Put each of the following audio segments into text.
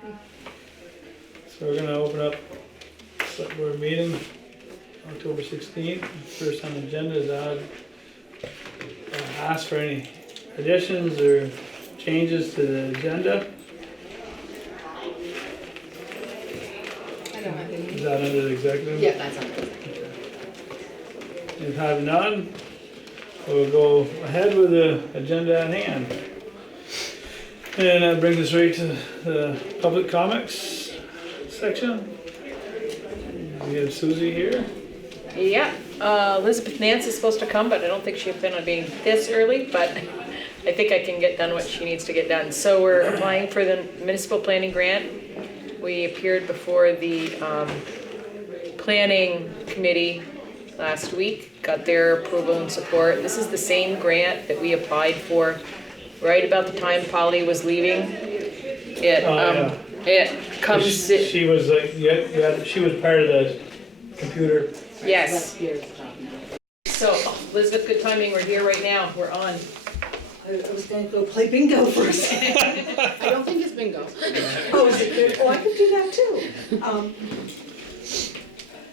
So we're gonna open up select board meeting, October 16th. First on the agenda is ask for any additions or changes to the agenda. I don't have any. Is that under the executive? Yeah, that's on it. If have none, we'll go ahead with the agenda at hand. And that brings us right to the public comics section. We have Susie here. Yeah, Elizabeth Nance is supposed to come, but I don't think she planned on being this early, but I think I can get done what she needs to get done. So we're applying for the municipal planning grant. We appeared before the planning committee last week, got their approval and support. This is the same grant that we applied for right about the time Polly was leaving. It comes. She was like, she was part of the computer. Yes. So, Elizabeth, good timing, we're here right now, we're on. I was gonna go play bingo for a second. I don't think it's bingo. Oh, is it good? Oh, I could do that too.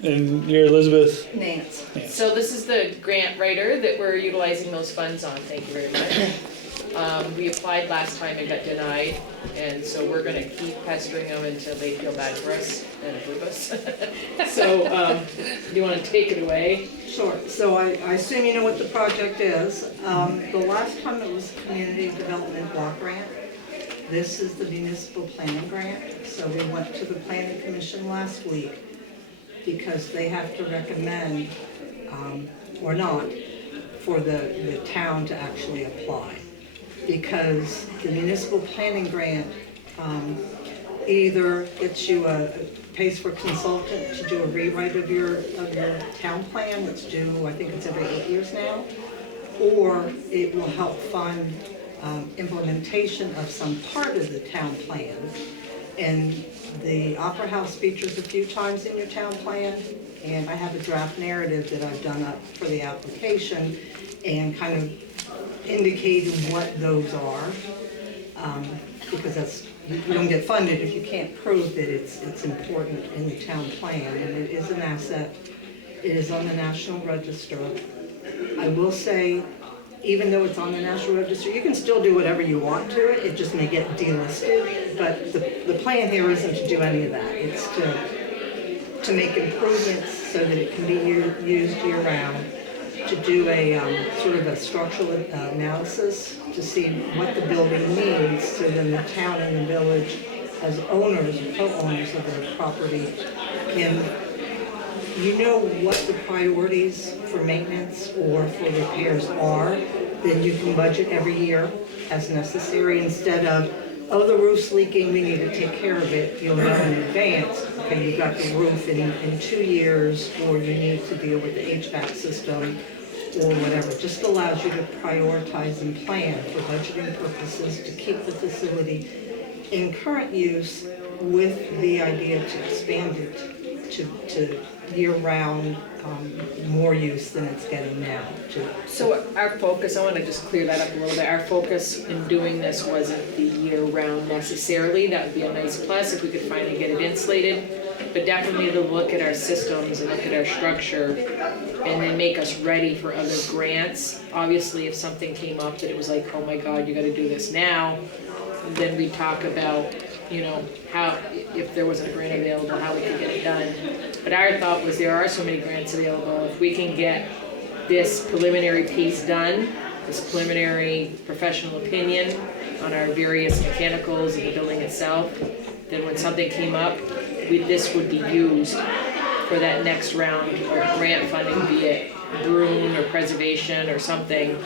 And you're Elizabeth. Nance. So this is the grant writer that we're utilizing those funds on, thank you very much. We applied last time and got denied, and so we're gonna keep pestering them until they feel bad for us and approve us. So, you wanna take it away? Sure. So I assume you know what the project is. The last time it was Community Development Block Grant. This is the Municipal Planning Grant. So we went to the Planning Commission last week because they have to recommend, or not, for the town to actually apply. Because the municipal planning grant either gets you pays for a consultant to do a rewrite of your town plan, that's due, I think it's every 8 years now, or it will help fund implementation of some part of the town plan. And the Opera House features a few times in your town plan, and I have a draft narrative that I've done up for the application and kind of indicating what those are, because that's, you don't get funded if you can't prove that it's important in the town plan, and it is an asset. It is on the National Register. I will say, even though it's on the National Register, you can still do whatever you want to it. It just may get delisted, but the plan here isn't to do any of that. It's to make improvements so that it can be used year-round, to do a sort of a structural analysis to see what the building needs, so then the town and the village, as owners or co-owners of the property, can, you know what the priorities for maintenance or for repairs are, then you can budget every year as necessary, instead of, oh, the roof's leaking, we need to take care of it. You'll know in advance, okay, you've got the roof in 2 years, or you need to deal with the HVAC system, or whatever. It just allows you to prioritize and plan for budgeting purposes to keep the facility in current use, with the idea to expand it to year-round, more use than it's getting now. So our focus, I want to just clear that up a little bit, our focus in doing this wasn't the year-round necessarily. That would be a nice plus if we could finally get it insulated, but definitely to look at our systems and look at our structure and then make us ready for other grants. Obviously, if something came up that it was like, oh my God, you got to do this now, then we talk about, you know, how, if there was a grant available, how we could get it done. But our thought was, there are so many grants available, if we can get this preliminary piece done, this preliminary professional opinion on our various mechanicals and the building itself, then when something came up, this would be used for that next round of grant funding, be it Bruin or preservation or something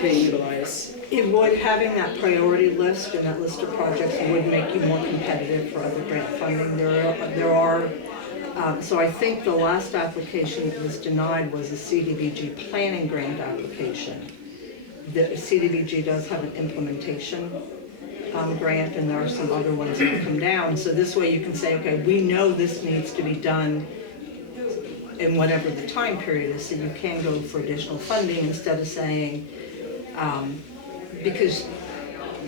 to utilize. It would, having that priority list and that list of projects would make you more competitive for other grant funding. There are so I think the last application that was denied was a CDBG planning grant application. The CDBG does have an implementation grant, and there are some other ones that will come down. So this way you can say, okay, we know this needs to be done in whatever the time period is, so you can go for additional funding instead of saying, because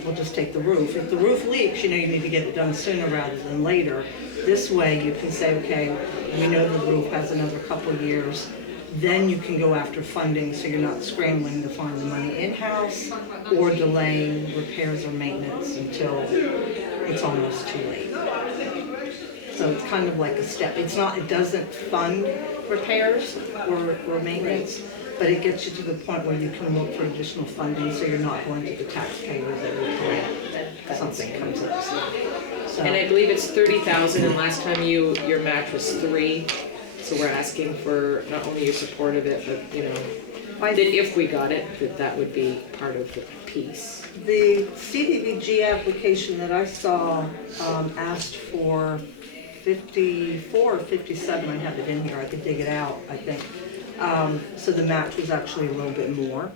we'll just take the roof. If the roof leaks, you know you need to get it done sooner rather than later. This way you can say, okay, we know the roof has another couple of years. Then you can go after funding, so you're not scrambling to find the money in-house or delaying repairs or maintenance until it's almost too late. So it's kind of like a step. It's not, it doesn't fund repairs or maintenance, but it gets you to the point where you can look for additional funding, so you're not going to the taxpayers every time something comes up. So, And I believe it's 30,000, and last time your match was 3, so we're asking for not only your support of it, but, you know, that if we got it, that would be part of the piece. the CDBG application that I saw asked for 54 or 57, I have it in here, I could dig it out, I think. So the match was actually a little bit more.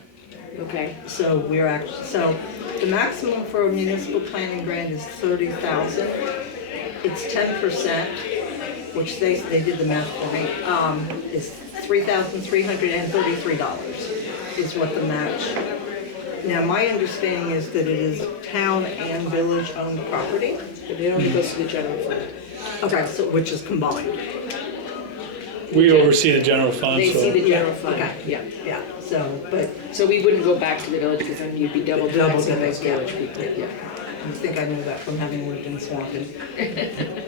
Okay. So we're actually, so the maximum for a municipal planning grant is 30,000. It's 10%, which they did the math for me, is $3,333 is what the match. Now, my understanding is that it is town and village owned property. But it only goes to the general fund. Okay, so, which is combined. We oversee the general fund, They see so the general fund, Okay. yeah. Yeah, so, but So we wouldn't go back to the village, because then you'd be double taxing those yeah. village people, yeah. I think I know that from having lived in Swanton.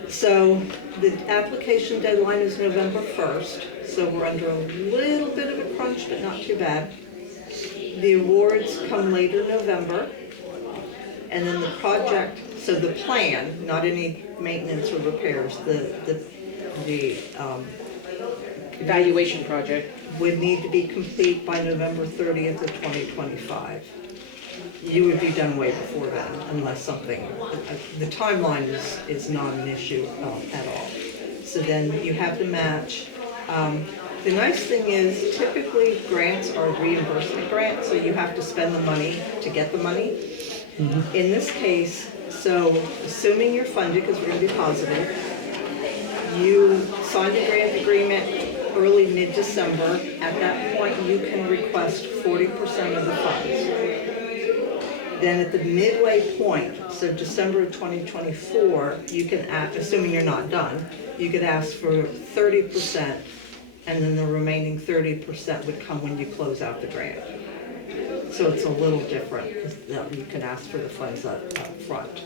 So the application deadline is November 1st, so we're under a little bit of a crunch, but not too bad. The awards come later November, and then the project, so the plan, not any maintenance or repairs, the Evaluation project. would need to be complete by November 30th of 2025. You would be done way before then, unless something, the timeline is not an issue at all. So then you have the match. The nice thing is typically grants are reimbursement grants, so you have to spend the money to get the money. In this case, so assuming you're funded, because we're going to be positive, you signed a grant agreement early mid-December. At that point, you can request 40% of the funds. Then at the midway point, so December of 2024, you can ask, assuming you're not done, you could ask for 30%, and then the remaining 30% would come when you close out the grant. So it's a little different, because you can ask for the funds up front.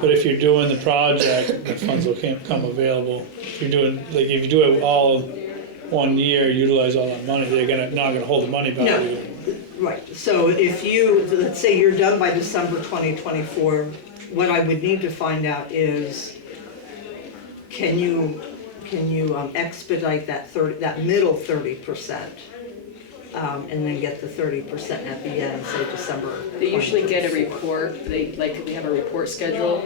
but if you're doing the project, the funds will come available. If you're doing, like, if you do it all 1 year, utilize all that money, they're not gonna hold the money back. No. Right, so if you, let's say you're done by December 2024, what I would need to find out is, can you expedite that middle 30%, and then get the 30% at the end, say December. They usually get a report, they have a report schedule,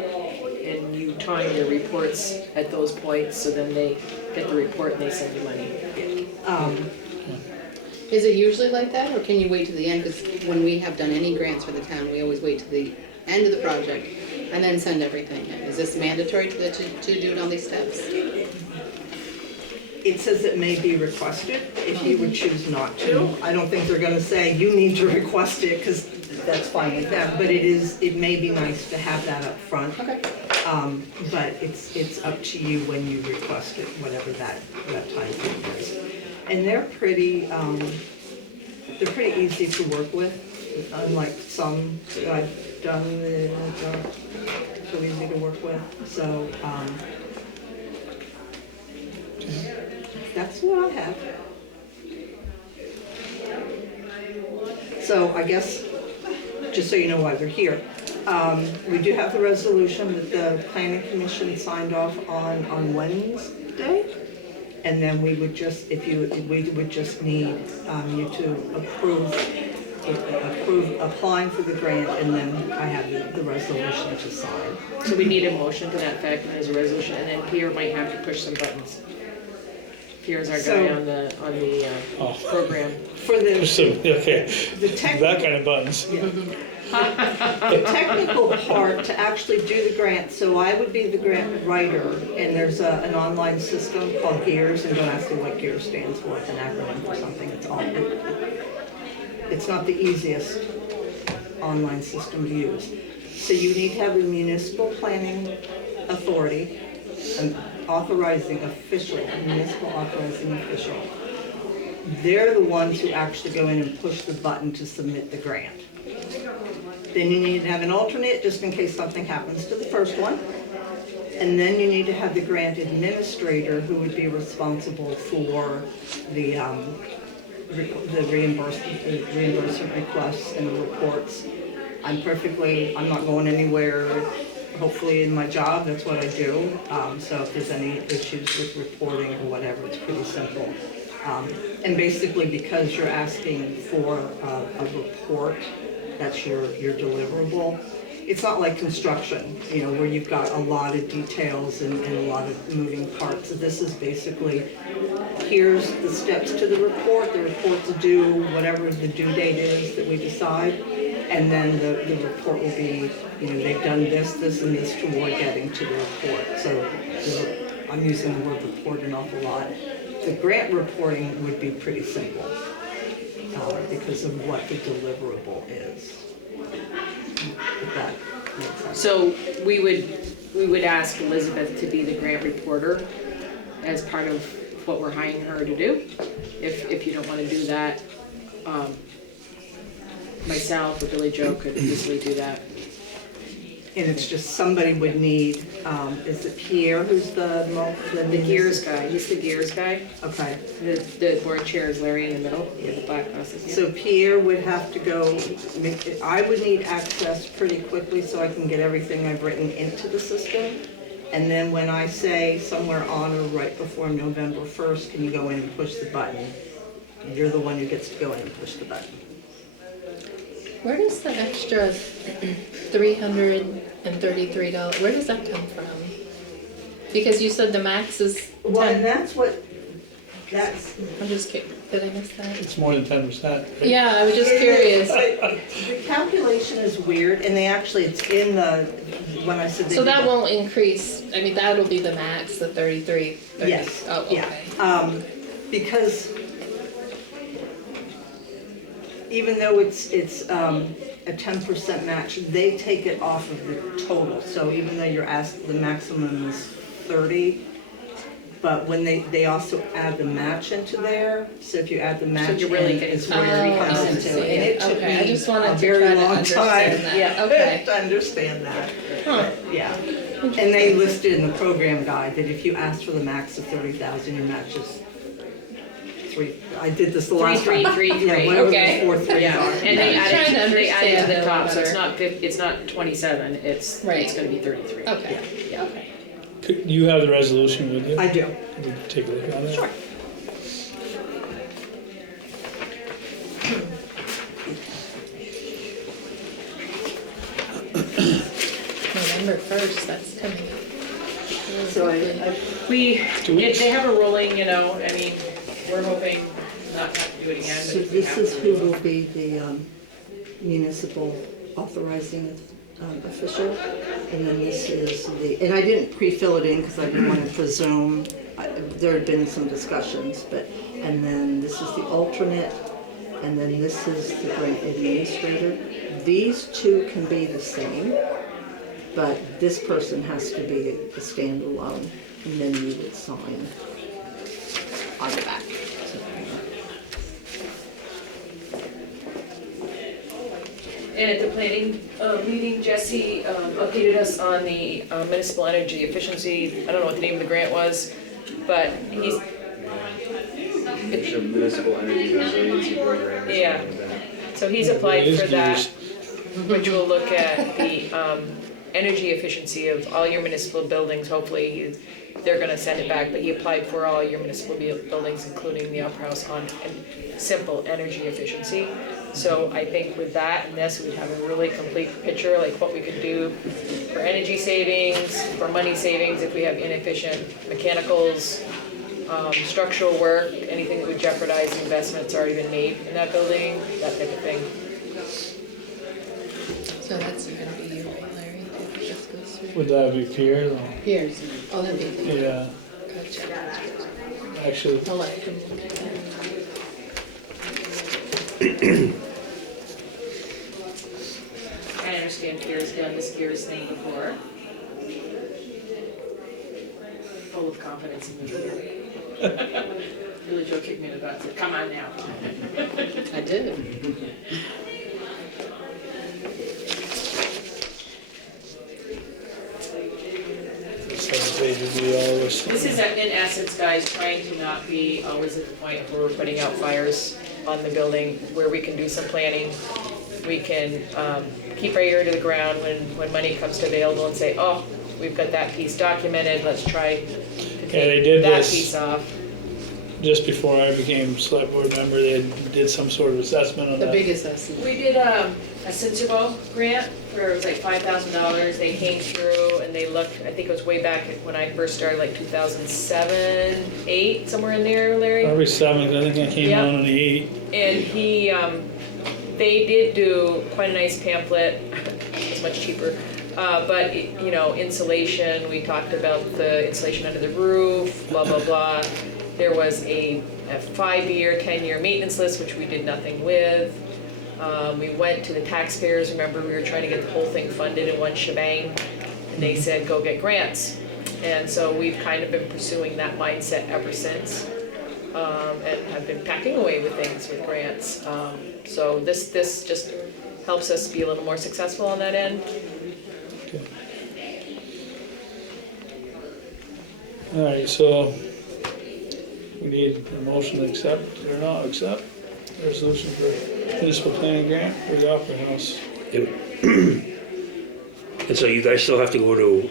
and you time your reports at those points, so then they get the report and they send you money. Is it usually like that, or can you wait to the end? Because when we have done any grants for the town, we always wait to the end of the project and then send everything in. Is this mandatory to do it on these steps? It says it may be requested if you would choose not to. I don't think they're gonna say you need to request it, because that's fine with them, but it may be nice to have that up front. Okay. But it's up to you when you request it, whatever that time frame is. And they're pretty easy to work with, unlike some that I've done that aren't so easy to work with. So, that's what I have. So I guess, just so you know why we're here, we do have the resolution that the planning commission signed off on Wednesday. And then we would just, we would just need you to approve applying for the grant, and then I have the resolution to sign. So we need a motion to that effect, and there's a resolution, and then Pierre might have to push some buttons. Pierre's our guy on the program. For the Okay, the that technical, kind of buttons. the technical part to actually do the grant, so I would be the grant writer, and there's an online system called GEARS, and don't ask me what GEARS stands for, it's an acronym for something. It's not the easiest online system to use. So you need to have a municipal planning authority, an authorizing official, a municipal authorizing official. They're the ones who actually go in and push the button to submit the grant. Then you need to have an alternate, just in case something happens to the first one. And then you need to have the grant administrator who would be responsible for the reimbursement requests and the reports. I'm not going anywhere, hopefully in my job, that's what I do. So if there's any issues with reporting or whatever, it's pretty simple. And basically because you're asking for a report, that's your deliverable. It's not like construction, where you've got a lot of details and a lot of moving parts. This is basically, here's the steps to the report. The report's due, whatever the due date is that we decide. And then the report will be, they've done this, and this toward getting to the report. So I'm using the word report an awful lot. The grant reporting would be pretty simple because of what the deliverable is. If that makes sense. So we would ask Elizabeth to be the grant reporter as part of what we're hiring her to do. If you don't want to do that, myself or Billy Joe could easily do that. And it's just somebody would need, is it Pierre who's the Gears guy, he's the gears guy. Okay. The board chair is Larry in the middle, with the black glasses. Yeah. So Pierre would have to go, I would need access pretty quickly so I can get everything I've written into the system. And then when I say somewhere on or right before November 1st, can you go in and push the button? You're the one who gets to go in and push the button. Where does the extra $333, where does that come from? Because you said the max is Well, and 10. that's, I'm just kidding, did I miss that? It's more than 10%. Yeah, I was just curious. the calculation is weird, and it's in the, when I said. So that won't increase, I mean, that'll be the max, the 33, 30. Yes, Oh, okay. yeah, because even though it's a 10% match, they take it off of the total. So even though you're asked, the maximum is 30, but when they also add the match into there, so if you add the match you're really in, getting is where it comes into. And it took Okay, I me just a wanted to very try to long time understand that. Okay. to understand that. Huh. Yeah, and they listed in the program guide that if you ask for the max of 30,000, your match is I did this the last time. 3333. Yeah, whatever Okay. the 4 threes Yeah, are. and I'm trying to they added to the understand top, it so better. it's not 27, it's gonna be 33. Okay, okay. Could you have the resolution with you? I do. Could we take a look at it? Sure. November 1st, that's coming up. So They have a rolling, I mean, we're hoping not to do it again. but So if we this have is to, who we will. will be the municipal authorizing official, and then this is and I didn't pre-fill it in because I didn't want to presume, there had been some discussions, and then this is the alternate, and then this is the grant administrator. These two can be the same, but this person has to be a standalone, and then you would sign on the back. And at the planning meeting, Jesse updated us on the municipal energy efficiency. I don't know what the name of the grant was, but he's, It's a municipal energy resiliency program. or Yeah. something like that. so he's applied for that, Just- which will look at the energy efficiency of all your municipal buildings. Hopefully, they're gonna send it back, but he applied for all your municipal buildings, including the upper house, on simple energy efficiency. So I think with that and this, we'd have a really complete picture, like what we could do for energy savings, for money savings if we have inefficient mechanicals, structural work, anything that would jeopardize the investment that's already been made in that building, that type of thing. So that's gonna be you, right, Larry, if this goes through? Would that be Pierre though? Here's, oh, that'd be the, Yeah, gotcha. actually, I'll let him look at that. And understand Pierre's done this Pierre's thing before. Full of confidence in me here. Really, Joe kicked me in the butt, said, come on now. I did. This is in essence, guys, trying to not be always at the point where we're putting out fires on the building, where we can do some planning. We can keep our ear to the ground when money comes to available and say, oh, we've got that piece documented, let's try to they take did that this piece off. just before I became select board member. They did some sort of assessment on The that. big assessment. We did a Cincibo grant where it was like $5,000. They came through and they looked, I think it was way back when I first started, like 2007, 8, somewhere in there, Larry. Probably 7th, I think I came Yeah. on in the 8. And he, they did do quite a nice pamphlet, it's much cheaper. But, you know, insulation, we talked about the insulation under the roof, blah, blah, blah. There was a 5-year, 10-year maintenance list, which we did nothing with. We went to the taxpayers, remember we were trying to get the whole thing funded in one shebang, and they said, go get grants. And so we've kind of been pursuing that mindset ever since, and have been packing away with things with grants. So this just helps us be a little more successful on that end. Okay. All right, so we need a motion to accept or not accept resolution for municipal planning grant for the Opera House. Yep. And so you guys still have to go to,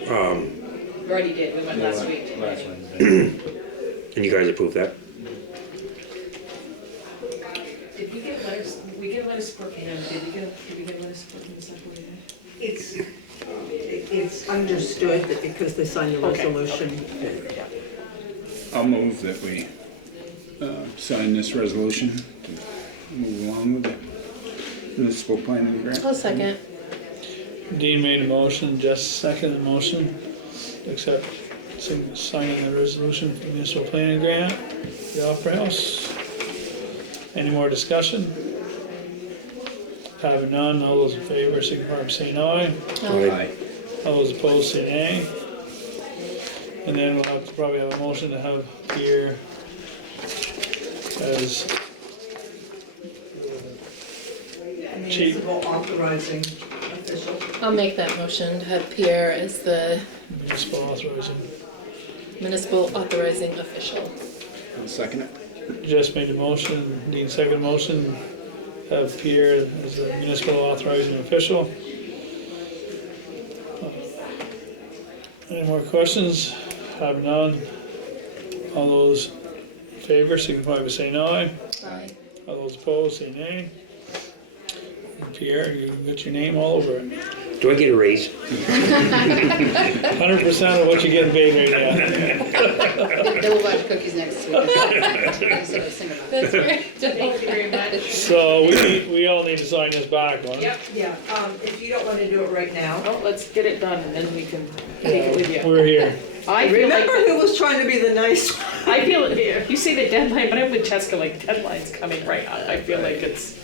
We already did, we went last week. Last Wednesday. and you guys approve that? Did we get letters, we get letters support from them, did we get letters support from the select board? It's understood that because they signed the Okay, resolution, Yeah. I'll move that we sign this resolution to move along with the municipal planning grant. I'll second. Dean made a motion, Jess seconded the motion to accept signing the resolution for the municipal planning grant for the Opera House. Any more discussion? Having none, all those in favor signify by saying aye. Aye. All those opposed say nay. And then we'll have to probably have a motion to have Pierre as chief municipal authorizing official. I'll make that motion to have Pierre as the municipal authorizing. municipal authorizing official. I'll second it. Jess made the motion, Dean seconded the motion, have Pierre as the municipal authorizing official. Any more questions? Have none. All those in favor signify by saying aye. Aye. All those opposed say nay. And Pierre, you got your name all over it. Do I get a raise? 100% of what you're getting paid right now. Then we'll buy cookies next week. Instead of cinnamon. That's great. Thank you very much. So we all need to sign this back one. Yep, Yeah, if you don't want to do it right now. well, let's get it done and then we can take it with you. We're here. I feel like, Remember who was trying to be the nice one? I feel, you say the deadline, but I'm with Jessica, like deadline's coming right up. I feel like it's,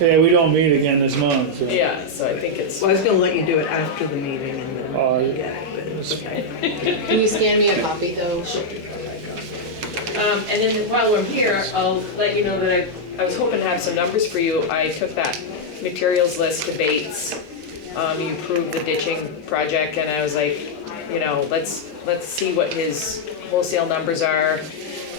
Yeah, we don't meet again this month. So. yeah, so I think it's, Well, I was gonna let you do it after the meeting and then Oh, get it, but it's okay. Can you scan me a copy though? and then while we're here, I'll let you know that I was hoping to have some numbers for you. I took that materials list to Bates. You approved the ditching project and I was like, you know, let's see what his wholesale numbers are.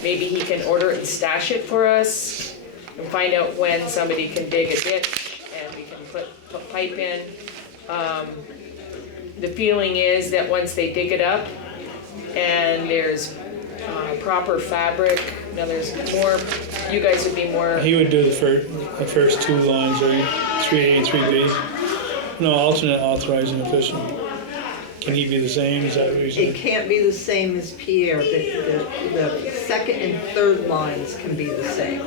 Maybe he can order it and stash it for us and find out when somebody can dig a ditch and we can put pipe in. The feeling is that once they dig it up and there's proper fabric, now there's more, you guys would be more, He would do the first 2 lines, right? 3A and 3B. No, alternate authorizing official. Can he be the same? Is that what you're It saying? can't be the same as Pierre, the second and third lines can be the same.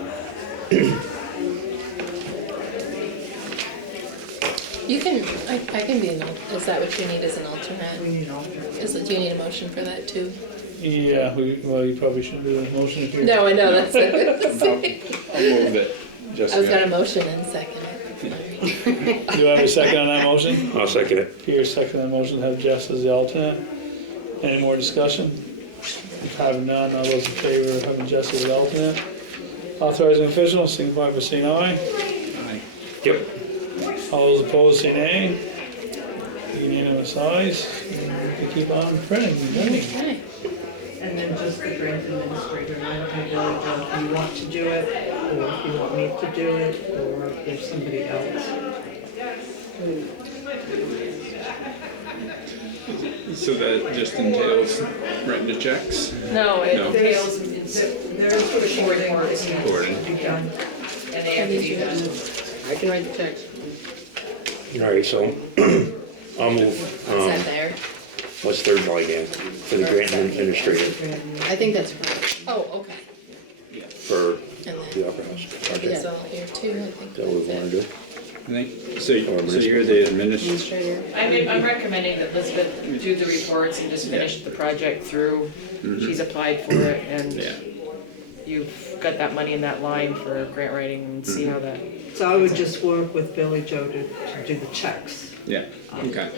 You can, I can be an is that what you need as an alternate? We need alternate. Do you need a motion for that too? Yeah, well, you probably shouldn't do a motion if you're... No, I know, that's I'll move it. I was gonna motion and second it. Do I have a second on that motion? I'll second it. Peter, second on the motion, have Jess as the alternate. Any more discussion? If having none, all those in favor of having Jess as the alternate? Authorizing official, signify by saying aye. Aye. Yep. All those opposed, say nay. Unanimous ayes. And we can keep on printing, don't we? Okay. And then just the grant administrator, and I don't know, Billy, Joe, if you want to do it, or if you want me to do it, or if there's somebody else. So that just entails writing the checks, No, it No. entails There's pushing reports, recording. done. and they have to do that. I can write the checks. Alright, so I'll move, Is that there? what's third line again? For the grant administrator I think that's right. Oh, okay. for And the then Opera House it's project. all here too, I think. Is that what we wanna do? I think, so you're the administrator, Administrator. I'm recommending that Elizabeth do the reports and just finish the project through. She's applied for it, and yeah. you've got that money in that line for grant writing, and see how that. So I would just work with Billy Joe to do the checks. Yeah, okay.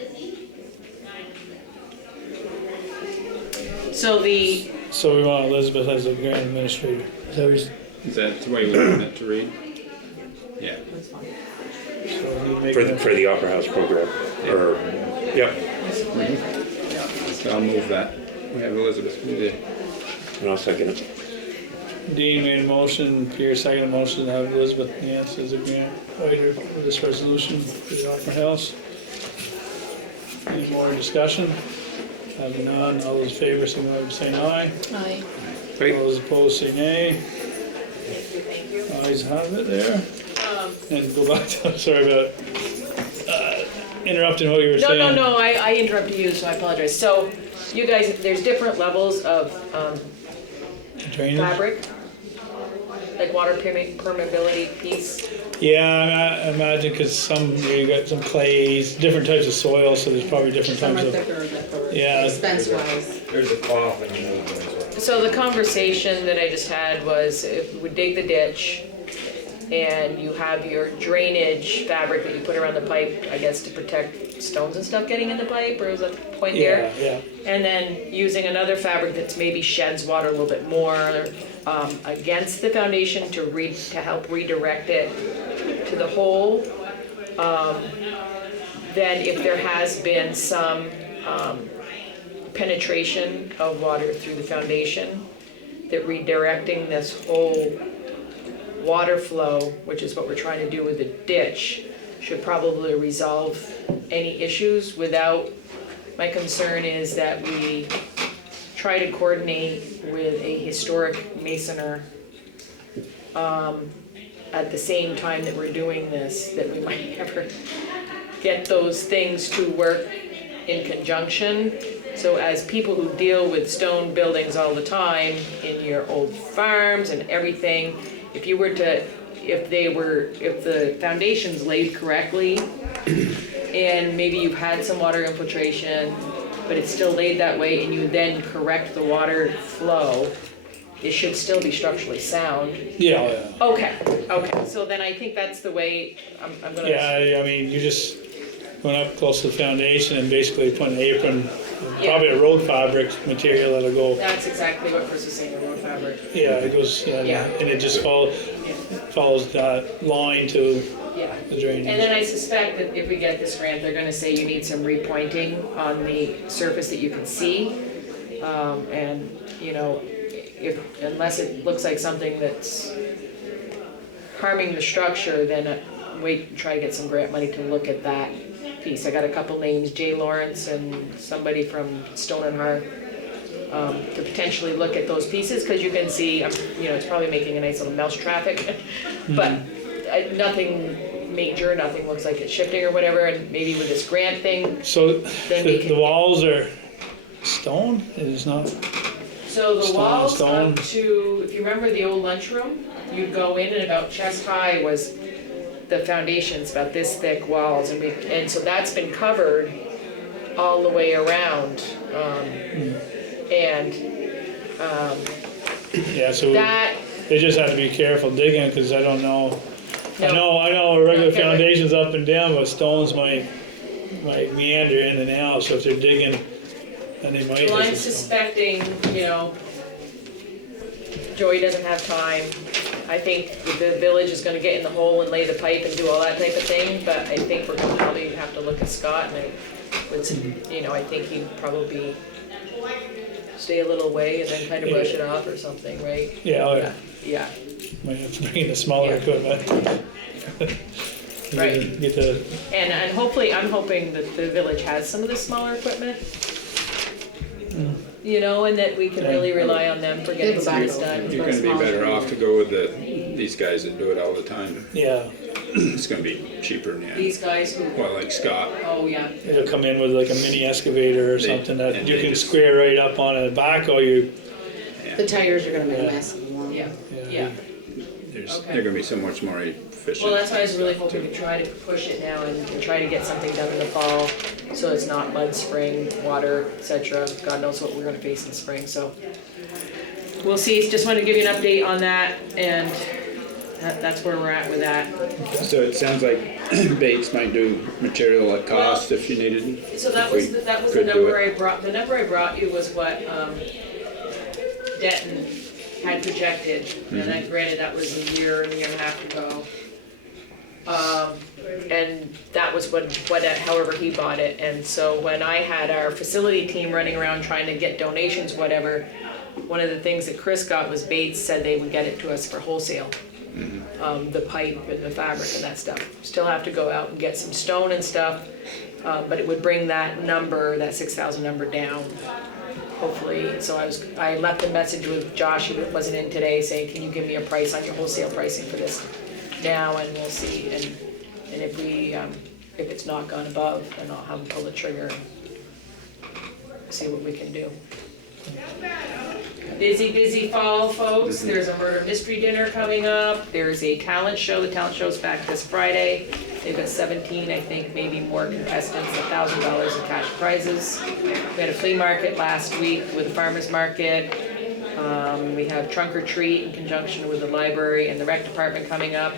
So the, So we want Elizabeth as the grant administrator. Is that what you're- Is that the way we want it to read? Yeah. That's fine. so we make For, a- for the Opera House program, or, yep, So I'll move that. We have Elizabeth do the and I'll second it. Dean made a motion, Peter seconded a motion to have Elizabeth Nance as a grant writer for this resolution for the Opera House. Any more discussion? Having none, all those in favor, signify by saying aye. Aye. All Right, those opposed, say nay. Ayes have it there. And go back to, sorry about interrupting what you were no, saying. no, I interrupted you, so I apologize. So you guys, there's different levels of Drainage? fabric, like water permeability piece. Yeah, I imagine, because you got some clays, different types of soil, so there's probably different Some types are of. thicker, Yeah. expense wise. There's a cloth and you know. So the conversation that I just had was if we dig the ditch and you have your drainage fabric that you put around the pipe, I guess to protect stones and stuff getting in the pipe, or is that the point there? Yeah, And then using another fabric that's maybe sheds water a little bit more against the foundation to help redirect it to the hole. Then if there has been some penetration of water through the foundation, that redirecting this whole water flow, which is what we're trying to do with the ditch, should probably resolve any issues without, my concern is that we try to coordinate with a historic masoner at the same time that we're doing this, that we might never get those things to work in conjunction. So as people who deal with stone buildings all the time in your old farms and everything, if the foundation's laid correctly and maybe you've had some water infiltration, but it's still laid that way, and you then correct the water flow, it should still be structurally sound. yeah. Okay, so then I think that's the way I'm gonna. Yeah, I mean, you just went up close to the foundation and basically put an apron, probably a road fabric material that'll go, That's exactly what Chris is saying, the road fabric. yeah, it goes, Yeah. and it just follows that line to Yeah. the drainage. And then I suspect that if we get this grant, they're gonna say you need some repointing on the surface that you can see. And, you know, unless it looks like something that's harming the structure, then wait and try to get some grant money to look at that piece. I got a couple names, Jay Lawrence and somebody from Stone and Hearth, to potentially look at those pieces, because you can see, you know, it's probably making a nice little mouse traffic, but nothing major, nothing looks like it's shifting or whatever, and maybe with this grant thing, So then we can. the walls are stone, it is not, So the Stone, walls stone. up to, if you remember the old lunchroom, you'd go in and about chest high was the foundations, about this thick walls, and so that's been covered all the way around. And yeah, so that, they just have to be careful digging, because I don't know, I know a regular foundation's up and down, but stones might meander in and out, so if they're digging, then they might. Well, hit I'm the stone. suspecting, Joey doesn't have time. I think the village is gonna get in the hole and lay the pipe and do all that type of thing, but I think we're gonna probably have to look at Scott and I think he'd probably stay a little away and then kind of brush it off or something, right? Yeah, oh yeah, Yeah, might have to bring in the smaller Yeah. equipment. Right. Get the, and hopefully, I'm hoping that the village has some of the smaller equipment. And that we can really rely on them for getting things done. You're gonna be better off to go with these guys that do it all the time. yeah, It's gonna be cheaper in the end. These guys who, Well, like Scott. oh yeah, they'll come in with like a mini excavator or They- something that and you they can just- square right up on the back, or you, The tires are gonna be a mess in the morning. yeah. They're gonna be so much more efficient. Well, that's why I was really hoping to try to push it now and try to get something done in the fall, so it's not mud, spring, water, etc. God knows what we're gonna face in spring, so. We'll see, just wanted to give you an update on that, and that's where we're at with that. So it sounds like Bates might do material at cost if you needed. So that if was, we the could do number it. I brought, the number I brought you was what, Denton had projected, and I granted that was a year and a half ago. And that was however he bought it, and so when I had our facility team running around trying to get donations, whatever, one of the things that Chris got was Bates said they would get it to us for wholesale. The pipe and the fabric and that stuff. Still have to go out and get some stone and stuff, but it would bring that number, that 6,000 number down, hopefully. So I left a message with Josh, who wasn't in today, saying, can you give me a price on your wholesale pricing for this now, and we'll see. And if it's not gone above, then I'll have them pull the trigger and see what we can do. Busy fall, folks. There's a murder mystery dinner coming up. There's a talent show. The talent show's back this Friday. They've got 17, I think, maybe more contestants, $1,000 in cash prizes. We had a flea market last week with a farmer's market. We have trunk or treat in conjunction with the library and the rec department coming up.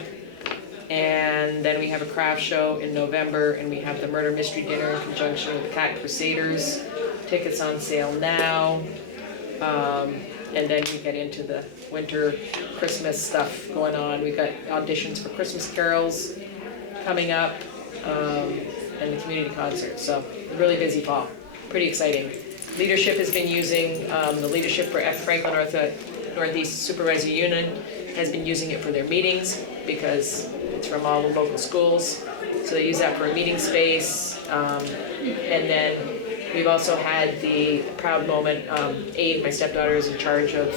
And then we have a craft show in November, and we have the murder mystery dinner in conjunction with the Cat Crusaders. Tickets on sale now. And then we get into the winter Christmas stuff going on. We've got auditions for Christmas carols coming up, and the community concert. So really busy fall, pretty exciting. Leadership has been using, the leadership for Franklin Northeast Supervisor Union has been using it for their meetings because it's from all the local schools. So they use that for a meeting space. And then we've also had the proud moment, Aid, my stepdaughter, is in charge of,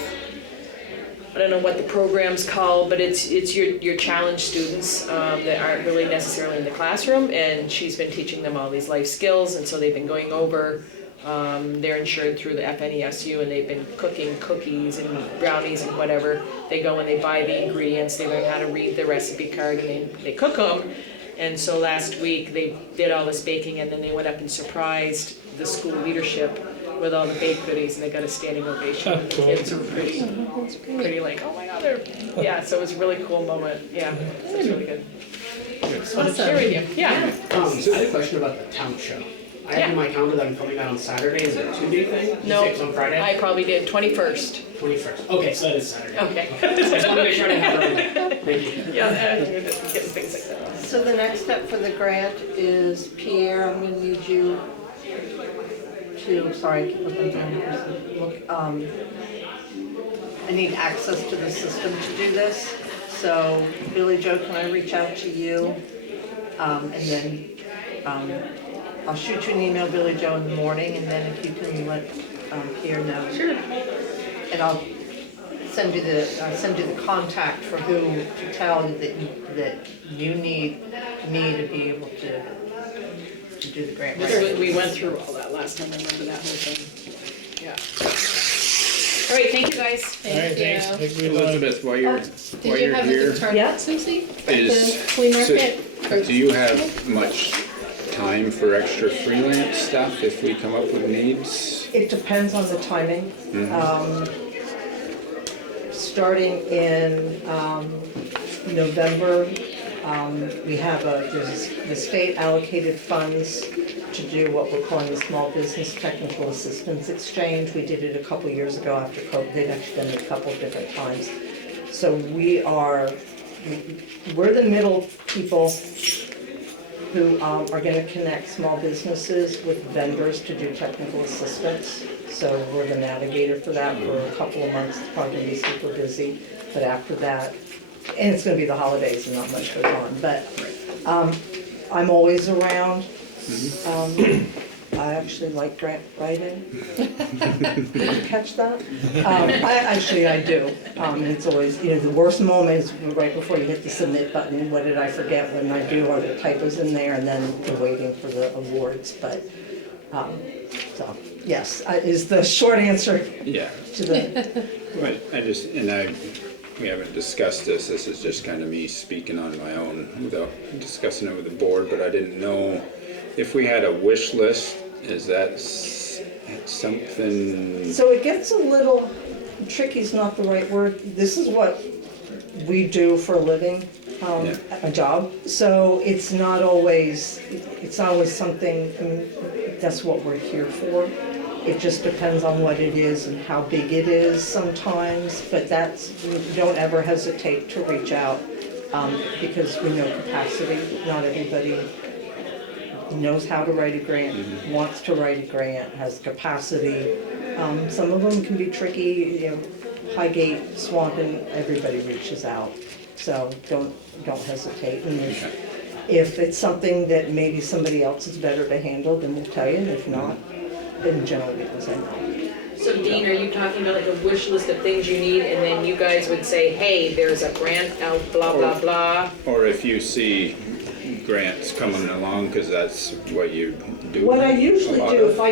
I don't know what the program's called, but it's your challenge students that aren't really necessarily in the classroom, and she's been teaching them all these life skills, and so they've been going over, they're insured through the FNESU, and they've been cooking cookies and brownies and whatever. They go and they buy the ingredients, they learn how to read the recipe card, and they cook them. And so last week they did all this baking, and then they went up and surprised the school leadership with all the baked goodies, and they got a standing ovation. The kids were pretty like, oh my God, yeah, so it was a really cool moment, yeah, so it was really good. Just wanted to share with you, yeah. So I had a question about the town show. I have in my calendar that I'm coming out on Saturday. Is it a 2-day thing? Did you No, say it's on Friday? I probably did, 21st. 21st. Okay, so that is Saturday. Okay. I just want to make sure I have it right. Thank you. Yeah, getting things like that. So the next step for the grant is, Pierre, I'm gonna need you to, sorry, I keep looking down here. Look, I need access to the system to do this. So Billy Joe, can I reach out to you? And then I'll shoot you an email, Billy Joe, in the morning, and then if you can let Pierre know. Sure. And I'll send you the contact for who to tell that you need to be able to do the grant. We went through all that last time, I remember that whole thing, yeah. All right, thank you guys. Alright, thanks. I think we Elizabeth, while you're Did you have here, a target, Susie? At the is, flea market? Or- do you have much time for extra freelance stuff if we come up with needs? It depends on the timing. Starting in November, We have the state allocated funds to do what we're calling the Small Business Technical Assistance Exchange. We did it a couple years ago after COVID. They've actually done it a couple different times. So we're the middle people who are going to connect small businesses with vendors to do technical assistance. So we're the navigator for that for a couple of months. It's probably going to be super busy, but after that, and it's going to be the holidays and not much goes on. But I'm always around. I actually like grant writing. Did you catch that? I do. It's always, the worst moment is right before you hit the submit button. What did I forget when I do? Are the typos in there? And then the waiting for the awards. But so yes, is the short answer Yeah, to the. but we haven't discussed this. This is just kind of me speaking on my own without discussing it with the board. But I didn't know if we had a wish list. Is that something? So it gets a little tricky. Is not the right word. This is what we do for a living, a job. So it's not always something. I mean, that's what we're here for. It just depends on what it is and how big it is sometimes. But don't ever hesitate to reach out because we know capacity. Not everybody knows how to write a grant, wants to write a grant, has capacity. Some of them can be tricky, Highgate, Swanton, everybody reaches out. So don't hesitate. And if it's something that maybe somebody else is better to handle, then we'll tell you. And if not, then generally we'll say no. So Dean, are you talking about like a wish list of things you need, and then you guys would say, hey, there's a grant out, blah, blah, blah? Or if you see grants coming along, because that's what you do. What I usually do, if I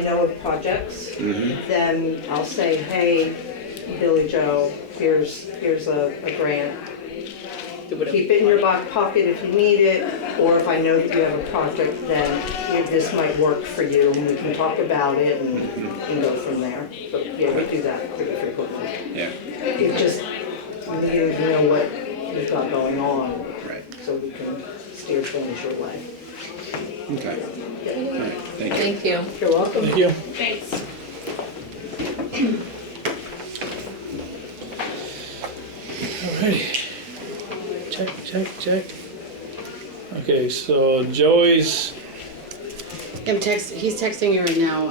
know of projects, then I'll say, hey, Billy Joe, here's a grant. Keep it in your back pocket if you need it, or if I know that you have a project, then this might work for you, and we can talk about it and go from there. But yeah, we do that pretty frequently. Yeah. It just, you know what you've got going on, Right. so we can steer things your way. Okay. All right. Thank you. Thank you. You're welcome. Thank you. Thanks. Alrighty. Check. Okay, so Joey's, He's texting you right now.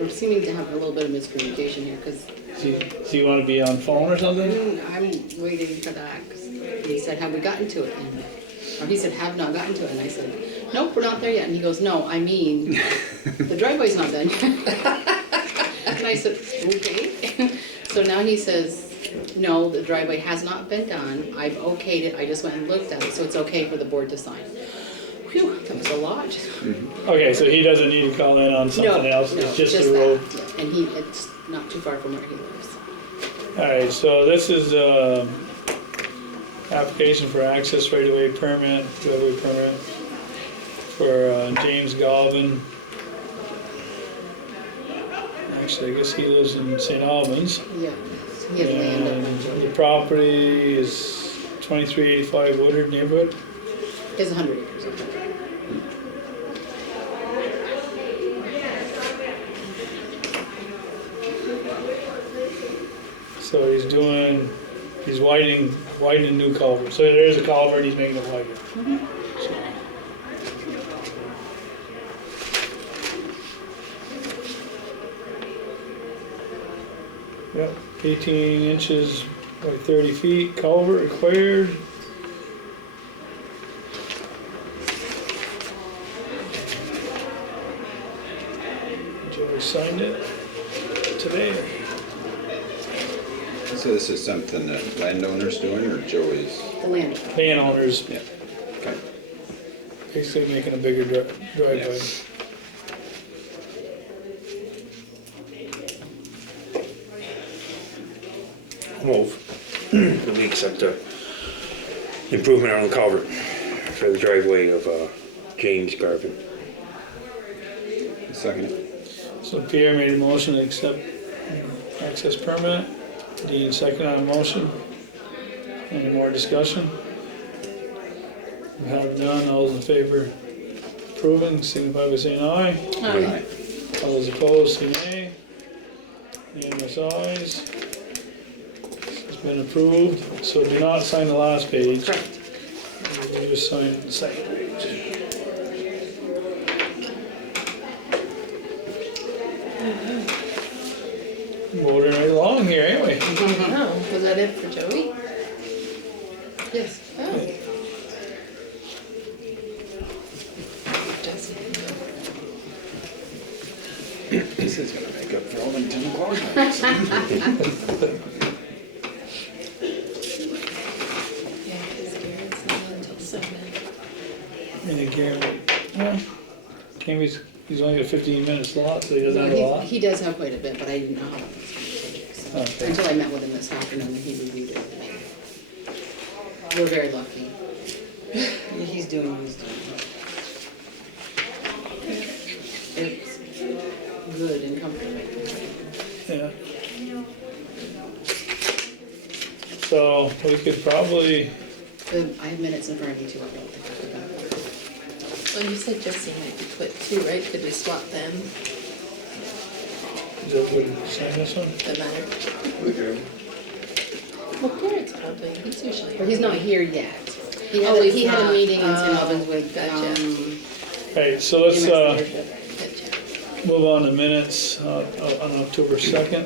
We're seeming to have a little bit of miscommunication here, because does he want to be on phone or something? I'm waiting for that, 'cause he said, have we gotten to it? Or he said, have not gotten to it, and I said, nope, we're not there yet. And he goes, no, I mean, the driveway's not done yet. And I said, okay. So now he says, no, the driveway has not been done. I've okayed it. I just went and looked at it, so it's okay for the board to sign. Whew, that was a lot. Okay, so he doesn't need to call in on something else, it's just the road. that. And it's not too far from where he lives. Alright, so this is application for access right-of-way permit, driveway permit for James Galvin. Actually, I guess he lives in St. Albans. Yeah, he has land And up. the property is 2385 Woodard neighborhood. It's 100 acres. So he's widening new culvert. So there's a culvert, he's making it wider. So. Yep, 18 inches by 30 feet, culvert required. Joey signed it today. So this is something that landowner's doing or Joey's? The land. Landowners Yeah. Okay. basically making a bigger driveway. Yeah. Move. That we accept the improvement on the culvert for the driveway of James Garvin. Second. So Pierre made a motion to accept access permit. Dean second on the motion. Any more discussion? We have none, all those in favor approving, signify by saying aye. Aye. All those opposed, say nay. Unanimous ayes. It's been approved, so do not sign the last page. Correct. You just sign the second page. Moving right along here, anyway. Oh, was that it for Joey? Yes. Oh. Jesse. This is gonna make up for all them 10 o'clock Yeah, because Garrett's not until 7. And again, well, he's only got 15 minutes slot, so he doesn't have a lot. He does have quite a bit, but I didn't know how long it's going to take. Okay. Until I met with him this afternoon and he reviewed it with me. We're very lucky. He's doing what he's doing. It's good and comfortable. Yeah. So we could probably, I have minutes in front of me too. I don't think I forgot. Well, you said Jesse might be quick too, right? Could we swap them? is that what, sign this one? Doesn't matter. Well, Garrett's probably, he's usually. But he's not here yet. He Oh, had, he's he had a not. meeting in St. Oh, Albans with, gotcha. Right, so let's, EMS leadership. Gotcha. move on to minutes on October 2nd,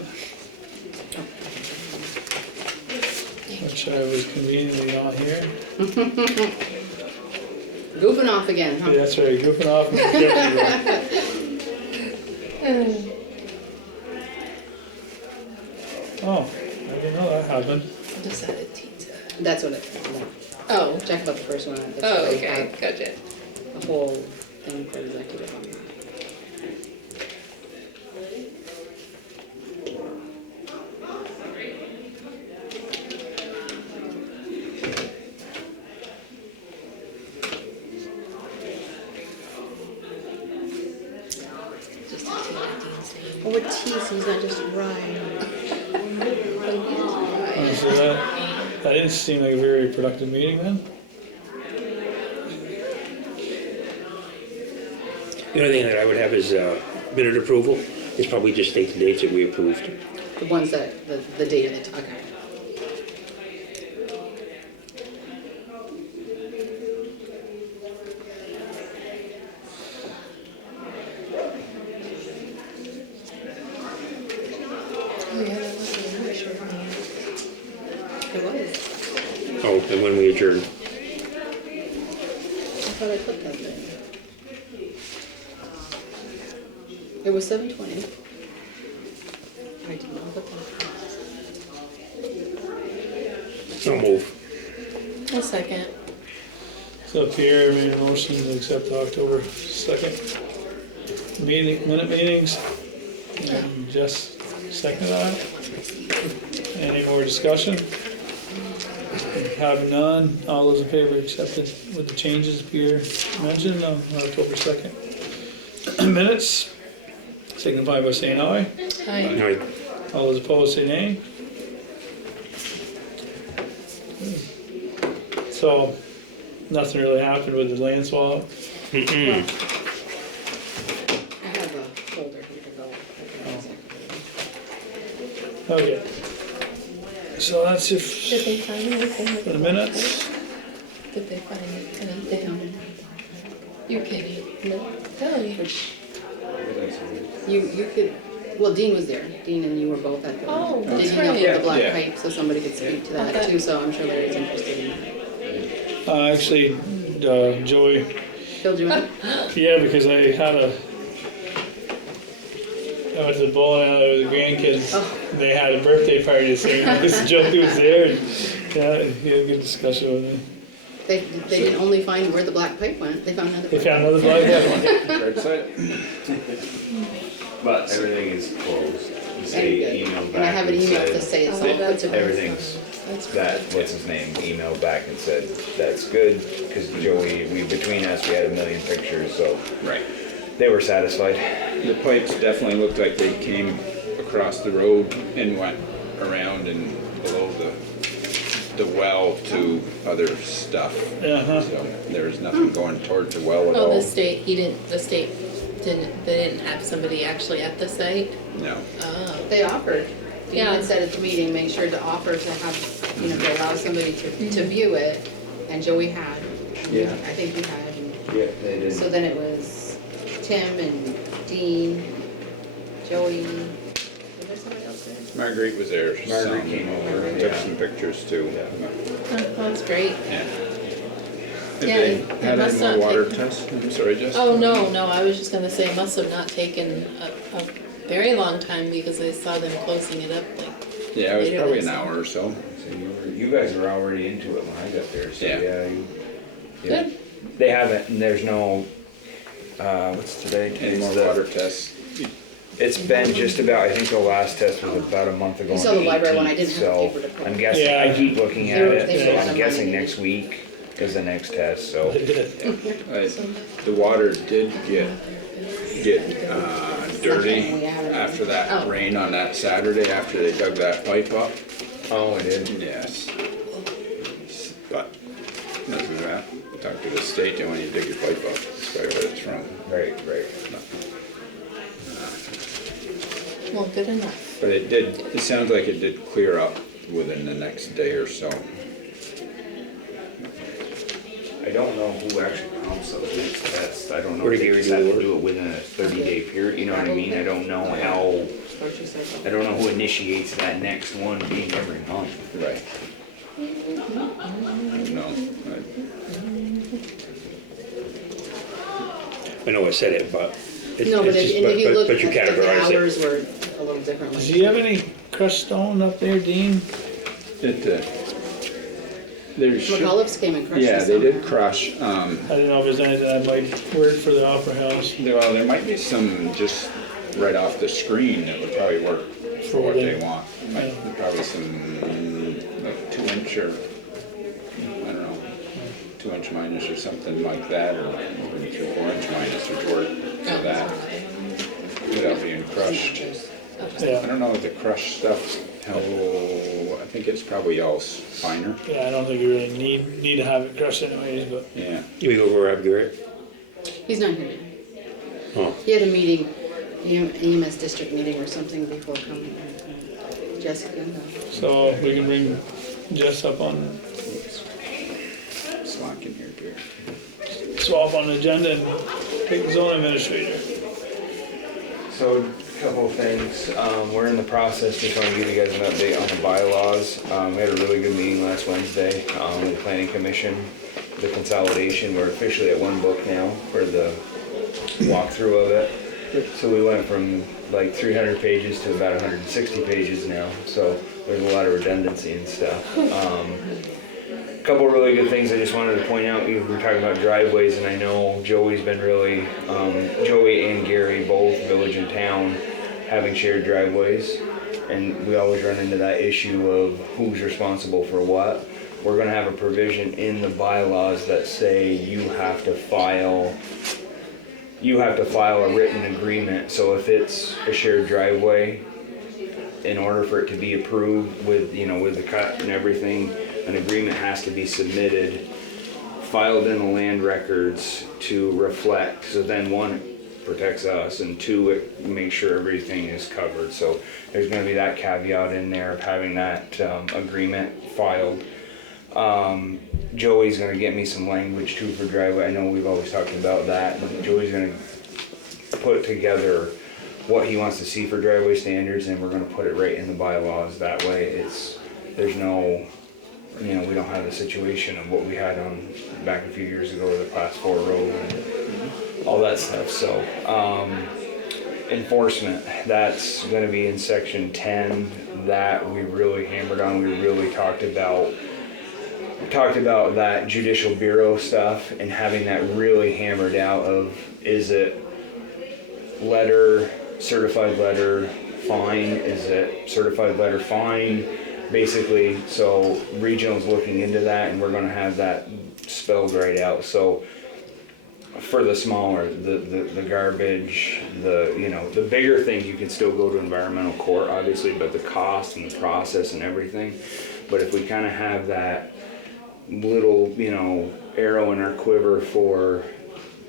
which I was conveniently not here. Goofing off again, huh? Yeah, that's right, goofing off. And oh, I didn't know that happened. Just added pizza. That's what it, Oh. check about the first one. That's Oh, what they okay, have gotcha. a whole thing for executive on that. Just a Dean's name. Oh, with teeth, he's not just Ryan. Oh, so that didn't seem like a very productive meeting then? The only thing that I would have is minute approval. It's probably just state the dates that we approved. The ones that, the date of the, okay. Oh, yeah, that was a really short meeting. It was. Oh, and when we adjourn. I thought I put that there. It was 7:20. I did not put that. So move. A second. So Pierre made a motion to accept the October 2nd minute meetings. And just seconded on it. Any more discussion? Have none. All those in favor accepted with the changes Pierre mentioned on October 2nd. Minutes, signify by saying aye. Hi. All right. All those opposed say nay. So, nothing really happened with the land swap. Mm-mm. I have a folder here to go. Okay. So that's Did if, they find anything? with for the the minutes. Did they find anything? You're kidding. No. Really? Which, you could, well, Dean was there. Dean and you were both at the, Oh, that's digging up right. with the black Yeah. pipe, so somebody could speak to that Okay. too, so I'm sure Larry's interested in that. Actually, Joey, Filled you in? yeah, because I went to the bowling alley with the grandkids. Oh. They had a birthday party, so Joey was there. And, yeah, he had a good discussion with me. They didn't only find where the black pipe went, they found another. They pipe. found another black pipe. Red side? But everything is closed. You And say good. email And I back have an and email to said, say it's Oh, all put that's to everything's, that, what's his name, emailed back and said, that's good, because Joey, between us, we had 1 million pictures, so Right. they were satisfied. The pipes definitely looked like they came across the road and went around and below the the well to other stuff. Uh-huh. So there's nothing going towards the well at all. Oh, the state they didn't have somebody actually at the site? No. Oh. They offered. Dean Yeah. had said at the meeting, make sure to offer to have, to allow somebody to view it, and Joey had. Yeah. I think he had, and Yeah, they did. so then it was Tim and Dean, Joey, was there somebody else there? Marguerite was there. Marguerite came over, Took yeah. some pictures too. Oh, that's great. Yeah. Yeah, Have they it had must any more not water take- tests? I'm sorry, Jess. Oh, no, I was just gonna say, it must have not taken a very long time because I saw them closing it up like, Yeah, it was later probably this an hour or so. So you guys were already into it when I got there, so Yeah. yeah. Yeah. good. They haven't, and there's no, what's today? Any Today's more the- water tests? It's been just about, I think the last test was about a month ago. You on saw the library one, I 18th, didn't have so paper to print. I'm guessing, I Yeah. keep looking at They were- it, they so were on I'm a guessing Monday. next week is the next test, so. The water did get dirty after that Oh. rain on that Saturday, after they dug that pipe up. Oh, it did? Yes. But, other than that, talk to the state, and when you dig your pipe up, that's probably where it's from. Right. Well, good enough. But it sounds like it did clear up within the next day or so. I don't know who actually pumps those next tests. I don't know Where if did they Gary just do have the to work? do it within a 30-day period, you know what I mean? I don't know how, Or she said I don't know who initiates that next one being every month. Right. No, I know I said it, but it's No, but it's just, if you look, but you like, the categorize it. hours were a little different. Do you have any crushed stone up there, Dean? there's. McAuliffe's came and crushed Yeah, us they on did that. crush, I don't know if there's anything I might work for the Opera House. well, there might be some just right off the screen that would probably work for what they want. Might, probably some, like 2-inch or, I don't know, 2-inch minus or something like that, or maybe 3-4-inch minus would work for that, without being crushed. I Yeah, don't know if the crushed stuff, how, I think it's probably all finer, yeah, I don't think you really need to have it crushed anyways, but yeah. You go grab Garrett. He's not here. Oh, He had a meeting, EMS district meeting or something before coming. Jessica, no. so we can bring Jess up on, Slack in here, Gary. swap on the agenda and pick the zone administrator. So, a couple of things. We're in the process, just want to give you guys an update on the bylaws. We had a really good meeting last Wednesday with the Planning Commission. The consolidation, we're officially at one book now for the walkthrough of it. So we went from like 300 pages to about 160 pages now, so there's a lot of redundancy and stuff. A couple really good things I just wanted to point out. We were talking about driveways, and I know Joey's been really, Joey and Gary, both village and town, having shared driveways, and we always run into that issue of who's responsible for what. We're gonna have a provision in the bylaws that say you have to file a written agreement. So if it's a shared driveway, in order for it to be approved with, with the cut and everything, an agreement has to be submitted, filed in the land records to reflect. So then one, it protects us, and two, it makes sure everything is covered. So there's gonna be that caveat in there of having that agreement filed. Joey's gonna get me some language too for driveway. I know we've always talked about that. And Joey's gonna put together what he wants to see for driveway standards, and we're gonna put it right in the bylaws. That way there's no, we don't have the situation of what we had on back a few years ago with the class 4 road and all that stuff. So, enforcement, that's gonna be in section 10 that we really hammered on. We really talked about that judicial bureau stuff and having that really hammered out of, is it certified letter, fine, is it certified letter, fine, basically. So regional's looking into that, and we're gonna have that spelled right out. So for the smaller, the garbage, the bigger things, you can still go to environmental court, obviously, but the cost and the process and everything, But if we kinda have that little, arrow in our quiver for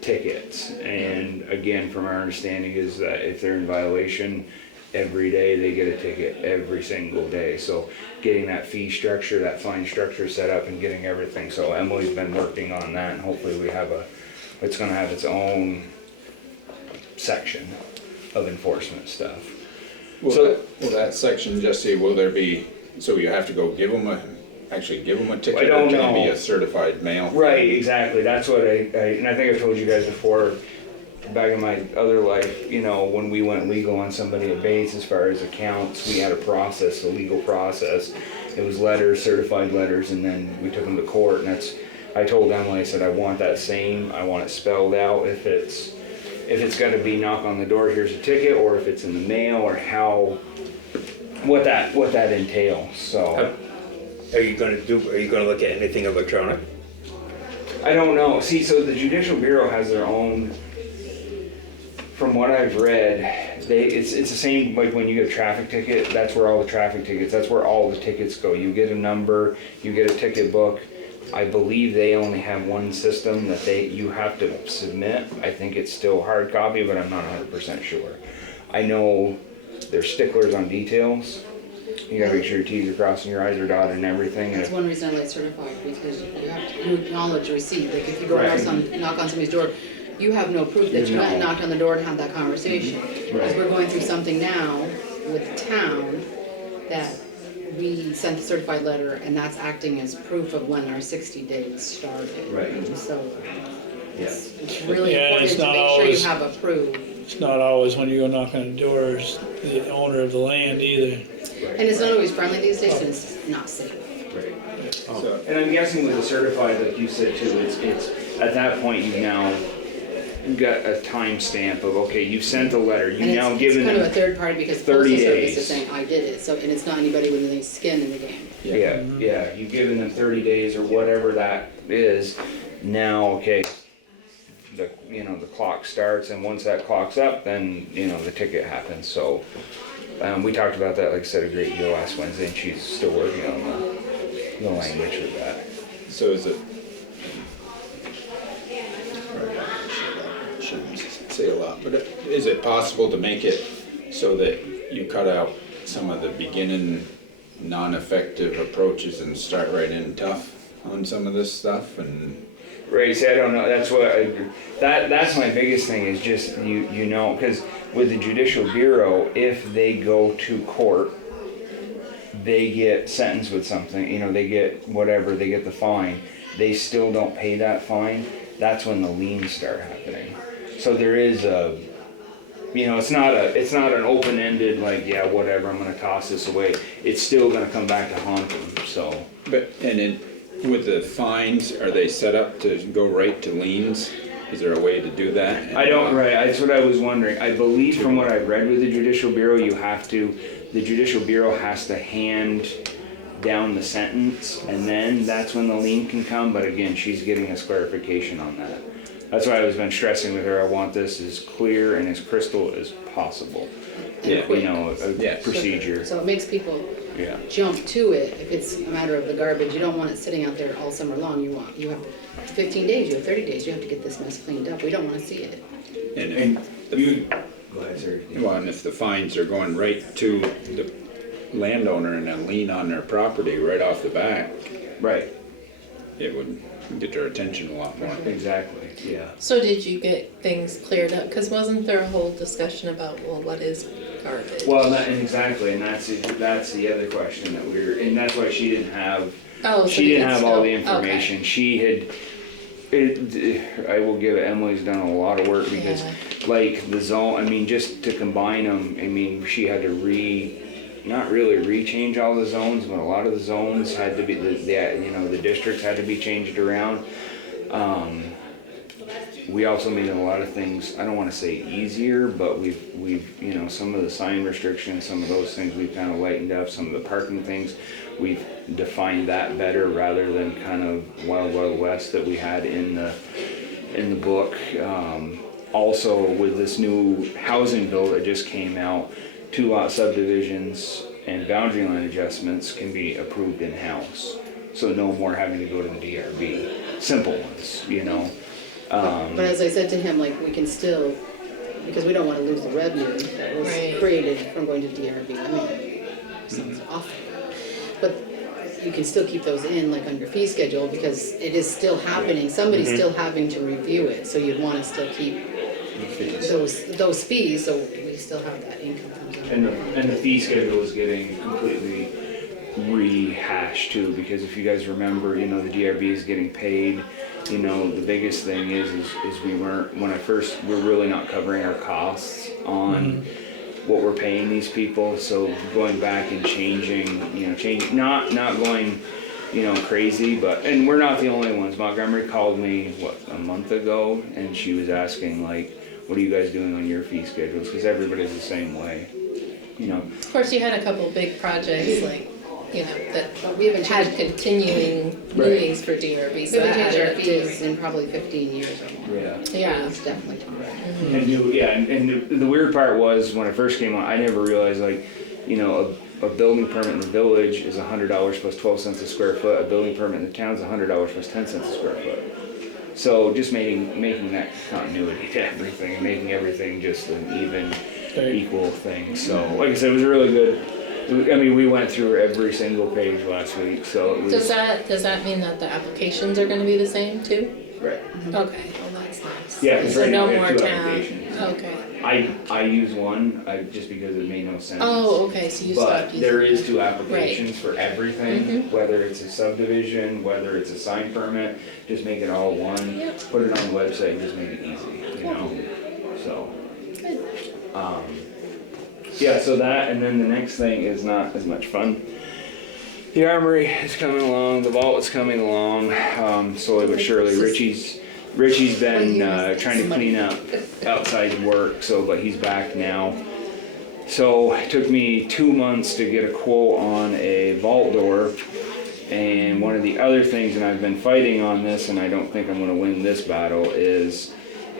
tickets, and again, from our understanding is that if they're in violation, every day they get a ticket, every single day. So getting that fee structure, that fine structure set up and getting everything. So Emily's been working on that, and hopefully it's gonna have its own section of enforcement stuff. Will that section, Jesse, will there be, so you have to go give them a ticket? I don't or can it be know. a certified mail? Right, exactly. That's what and I think I told you guys before, back in my other life, when we went legal on somebody at Bates as far as accounts, we had a process, a legal process. It was letters, certified letters, and then we took them to court, and I told Emily, I said, I want that same, I want it spelled out, if it's gonna be knock on the door, here's a ticket, or if it's in the mail, or what that entails, so. Are you gonna look at anything electronic? I don't know. See, so the Judicial Bureau has their own, from what I've read, it's the same like when you get a traffic ticket, that's where all the traffic tickets, that's where all the tickets go. You get a number, you get a ticket book. I believe they only have one system that you have to submit. I think it's still hard copy, but I'm not 100% sure. I know they're sticklers on details. You gotta make sure your T's are crossed and your I's are dotted and everything. That's one reason I like certified, because you acknowledge receipt. Like if you go Right. knock on somebody's door, you have no proof that you went and knocked on the door and had that conversation. Because we're going through something now with the town that we sent the certified letter, and that's acting as proof of when our 60 days started. Right. So Yeah. it's really Yeah, and important it's to not make sure always- you have a proof. It's not always when you go knock on the doors, the owner of the land either. And it's not always friendly these days, and it's not safe. Right. So, And I'm guessing with the certified, like you said too, it's at that point you've now got a time stamp of, okay, you've sent a letter, And you've now it's given kind of a them. third party, because 30 postal service days. is saying, I did it, so, and it's not anybody with any skin in the game. Yeah, you've given them 30 days or whatever that is. Now, okay, the clock starts, and once that clock's up, then, the ticket happens, so. We talked about that, like I said, a great deal last Wednesday, and she's still working on the language of that. so is it? Shouldn't say a lot, but is it possible to make it so that you cut out some of the beginning non-effective approaches and start right in tough on some of this stuff and? Right, see, I don't know, that's what, that's my biggest thing is just, because with the Judicial Bureau, if they go to court, they get sentenced with something, they get whatever, they get the fine, they still don't pay that fine, that's when the liens start happening. So there is it's not an open-ended, like, yeah, whatever, I'm gonna toss this away, it's still gonna come back to haunt them, so. But, with the fines, are they set up to go right to liens? Is there a way to do that? I don't, right, that's what I was wondering. I believe from what I've read with the Judicial Bureau, the Judicial Bureau has to hand down the sentence, and then that's when the lien can come, but again, she's getting us clarification on that. That's why I've been stressing with her, I want this as clear and as crystal as possible. Yeah. A procedure, So it makes people yeah. jump to it if it's a matter of the garbage. You don't want it sitting out there all summer long. You have 15 days, you have 30 days, you have to get this mess cleaned up. We don't want to see it. And Go ahead, sir. well, and if the fines are going right to the landowner and a lien on their property right off the bat, Right, it would get their attention a lot more. exactly, yeah. So did you get things cleared up? Because wasn't there a whole discussion about, well, what is garbage? Well, exactly, and that's the other question that and that's why she didn't have. Oh, so She you didn't can have all the still- okay. information. She had, I will give it, Emily's done a lot of work because Yeah. like the zone, just to combine them, she had to not really re-change all the zones, but a lot of the zones had to be, the districts had to be changed around. We also made a lot of things, I don't wanna say easier, but we've, some of the sign restrictions, some of those things we've kind of lightened up, some of the parking things, we've defined that better rather than kind of wild, wild west that we had in the book. Also with this new housing bill that just came out, 2-lot subdivisions and boundary line adjustments can be approved in-house. So no more having to go to the DRB, simple ones, you know. But as I said to him, like, we can still, because we don't wanna lose the revenue that was Right. created from going to DRB, I mean, sounds awful. But you can still keep those in, like, on your fee schedule, because it is still happening, somebody's still having to review it, so you'd wanna still keep those fees, so we still have that income. And the fee schedule is getting completely rehashed too, because if you guys remember, you know, the DRB is getting paid. You know, the biggest thing is we weren't, when I first, we're really not covering our costs on what we're paying these people. So going back and changing, not going, crazy, but, and we're not the only ones. Montgomery called me, a month ago, and she was asking, like, what are you guys doing on your fee schedules? Because everybody's the same way, Of course, you had a couple big projects, like, that But we haven't had changed, continuing Right. meetings for DRB, we so haven't that changed our added up fees too. in probably 15 years or more. Yeah. Yeah. It's definitely correct. And the weird part was, when I first came on, I never realized, like, a building permit in the village is $100 plus 12 cents a square foot. A building permit in the town is $100 plus 10 cents a square foot. So just making that continuity to everything, making everything just an even, equal thing. So, like I said, it was really good. I mean, we went through every single page last week, so it was. Does that mean that the applications are gonna be the same too? Right. Okay, well, that's nice. Yeah, 'cause So right now no we more have 2 town, applications. okay. I use one, just because it made no sense. Oh, okay, so you But stopped using. there is that. 2 applications for everything, whether it's a subdivision, whether it's a sign permit, just make it all one. Yep. Put it on the website, just make it easy, so. Good. Yeah, so that, and then the next thing is not as much fun. The armory is coming along, the vault is coming along, slowly but surely. Richie's been trying to clean up outside work, but he's back now. So it took me 2 months to get a quote on a vault door. And one of the other things, and I've been fighting on this, and I don't think I'm gonna win this battle, is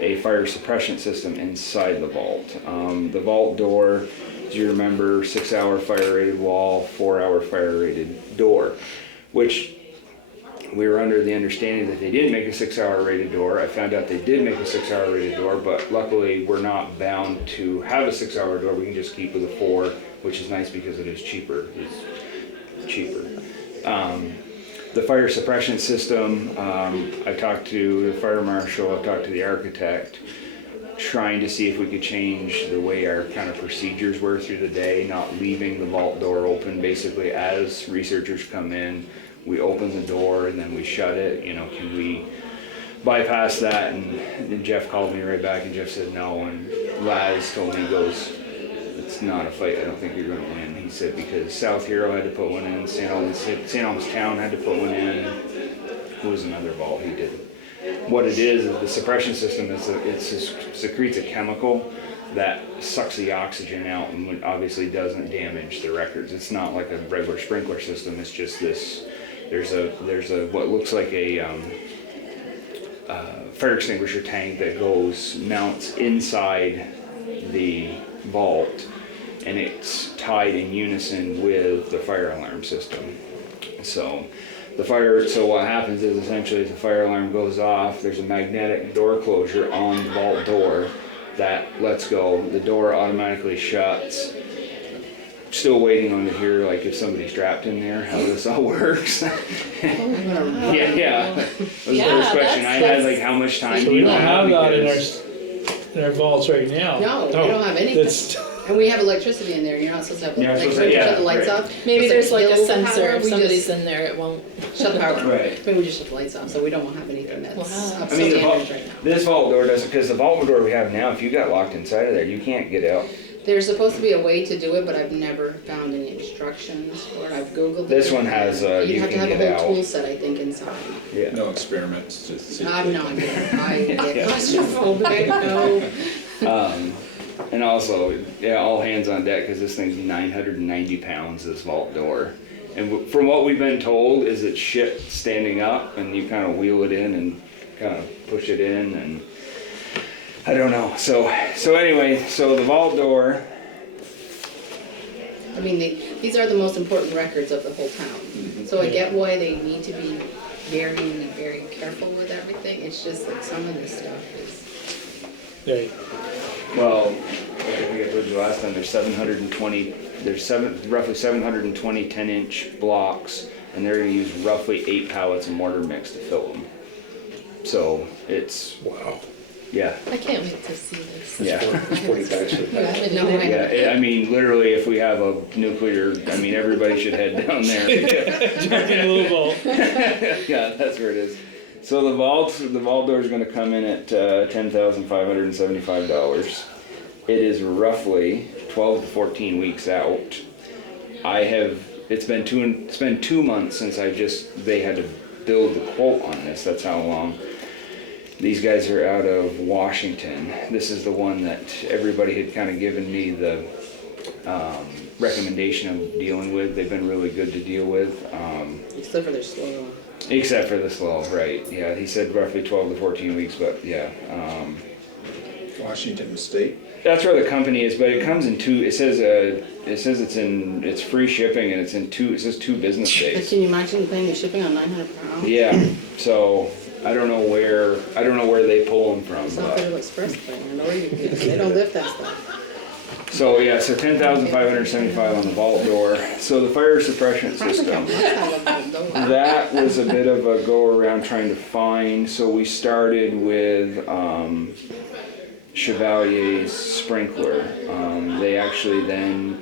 a fire suppression system inside the vault. The vault door, do you remember, 6-hour fire rated wall, 4-hour fire rated door, which we were under the understanding that they didn't make a 6-hour rated door. I found out they did make a 6-hour rated door, but luckily we're not bound to have a 6-hour door. We can just keep with a 4, which is nice because it is cheaper. It's cheaper. The fire suppression system, I've talked to the fire marshal, I've talked to the architect, trying to see if we could change the way our kind of procedures were through the day, not leaving the vault door open. Basically, as researchers come in, we open the door and then we shut it. Can we bypass that? And Jeff called me right back, and Jeff said no. And Laz told me, he goes, it's not a fight, I don't think you're gonna win. He said, because South Hero had to put one in, St. Albans Town had to put one in. Who was another vault he did? What it is the suppression system it secretes a chemical that sucks the oxygen out and obviously doesn't damage the records. It's not like a regular sprinkler system. It's just this. There's a what looks like a fire extinguisher tank that mounts inside the vault, and it's tied in unison with the fire alarm system. So what happens is, essentially, if the fire alarm goes off, there's a magnetic door closure on the vault door that lets go. The door automatically shuts. Still waiting on to hear, like, if somebody's trapped in there, how this all works. Yeah. That was the first question. I had, like, how much time So do we you don't have that because- in our vaults right now. No, we don't have anything. That's, And we have electricity in there, and you're not supposed to have, You're not like, supposed when to- you shut yeah, the lights right. off. Maybe it's there's like a kill sensor, power, if we somebody's just in there, it won't. shut the power. Right. Maybe we just shut the lights off, so we don't have anything that's Wow. up I to mean, standards right now. this vault door doesn't, because the vault door we have now, if you got locked inside of there, you can't get out. There's supposed to be a way to do it, but I've never found any instructions, or I've Googled it. This one has, You you have to can have get a whole out. tool set, I think, inside. Yeah. No experiments, just see. I'm not, I get claustrophobic, no. And also, yeah, all hands on deck, because this thing's 990 pounds, this vault door. And from what we've been told, is it's shit standing up, and you kind of wheel it in and kind of push it in, and I don't know. So anyway, so the vault door, I mean, these are the most important records of the whole town. So I get why they need to be very, very careful with everything. It's just like some of this stuff is. Right. Well, I think I told you last time, there's roughly 720 10-inch blocks, and they're gonna use roughly 8 pallets of mortar mix to fill them. So it's, Wow. yeah. I can't wait to see this. Yeah. 40 bags for Yeah, I that. didn't No, either. Yeah, I mean, literally, if we have a nuclear, I mean, everybody should head down there. Jumping a little ball. Yeah, that's where it is. So the vault door is gonna come in at $10,575. It is roughly 12 to 14 weeks out. It's been 2 months since they had to build the quote on this, that's how long. These guys are out of Washington. This is the one that everybody had kind of given me the recommendation of dealing with. They've been really good to deal with. Except for their slow. Except for the slow, right. Yeah, he said roughly 12 to 14 weeks, but yeah. Washington State. That's where the company is, but it comes in two, it says it's free shipping and it says 2 business But days. can you imagine paying the shipping on 900 pounds? Yeah, so I don't know where they pull them from, It's not but. Federal Express thing, I know they don't lift that stuff. So yeah, so 10,575 on the vault door. So the fire suppression system, that was a bit of a go around trying to find. So we started with Chevalier's sprinkler. They actually then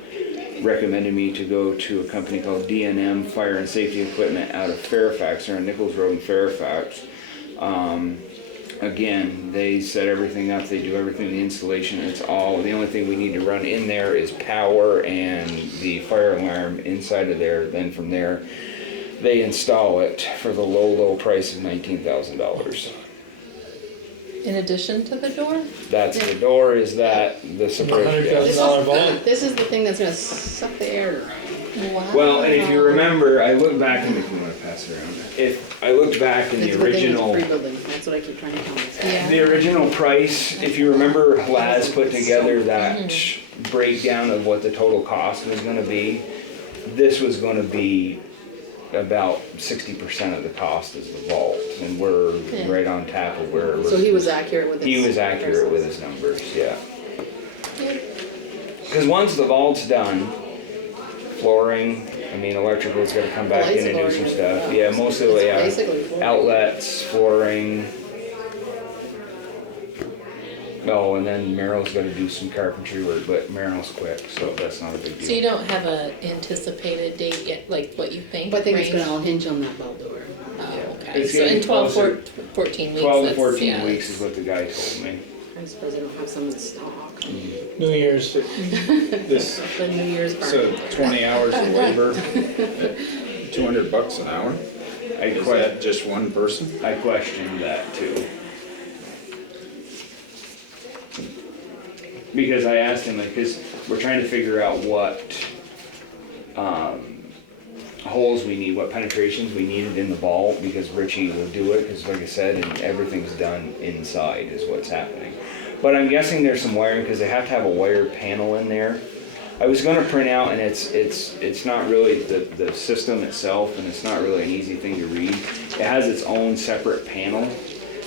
recommended me to go to a company called D&M Fire and Safety Equipment out of Fairfax, or on Nichols Road in Fairfax. Again, they set everything up, they do everything, the installation, the only thing we need to run in there is power and the fire alarm inside of there. Then from there, they install it for the low price of $19,000. In addition to the door? That's the door, is that the suppression. $100,000 vault. This is the thing that's gonna suck the air. Wow. Well, and if you remember, I looked back, and if you want to pass it around, if I looked back in It's the the thing with original. pre-building, that's what I keep trying to tell myself. Yeah. The original price, if you remember, Laz put together that breakdown of what the total cost was gonna be. This was gonna be about 60% of the cost is the vault, and we're Yeah. right on top of where. So he was accurate with his. He was accurate with his numbers, yeah. Because once the vault's done, flooring, I mean, electrical's gotta come back in and do some stuff. Yeah, mostly, yeah. Basically flooring. Outlets, flooring. Oh, and then Merrill's gonna do some carpentry work, but Merrill's quick, so that's not a big So you deal. don't have a anticipated date yet, like what you think? But I think it's range? gonna all hinge on that belt door. Oh, okay. It's So getting in 12, closer. 14 weeks. 12 to that's- 14 yeah, weeks is what the guy told me. I'm surprised they don't have some in stock. New Year's. This, The New Year's so party. 20 hours of labor, $200 an hour? Is that just one person? I questioned that too. Because I asked him, like, cause we're trying to figure out what, holes we need, what penetrations we needed in the vault, because Richie will do it, cause like I said, and everything's done inside is what's happening. But I'm guessing there's some wiring, cause they have to have a wire panel in there. I was gonna print out, and it's not really the system itself, and it's not really an easy thing to read. It has its own separate panel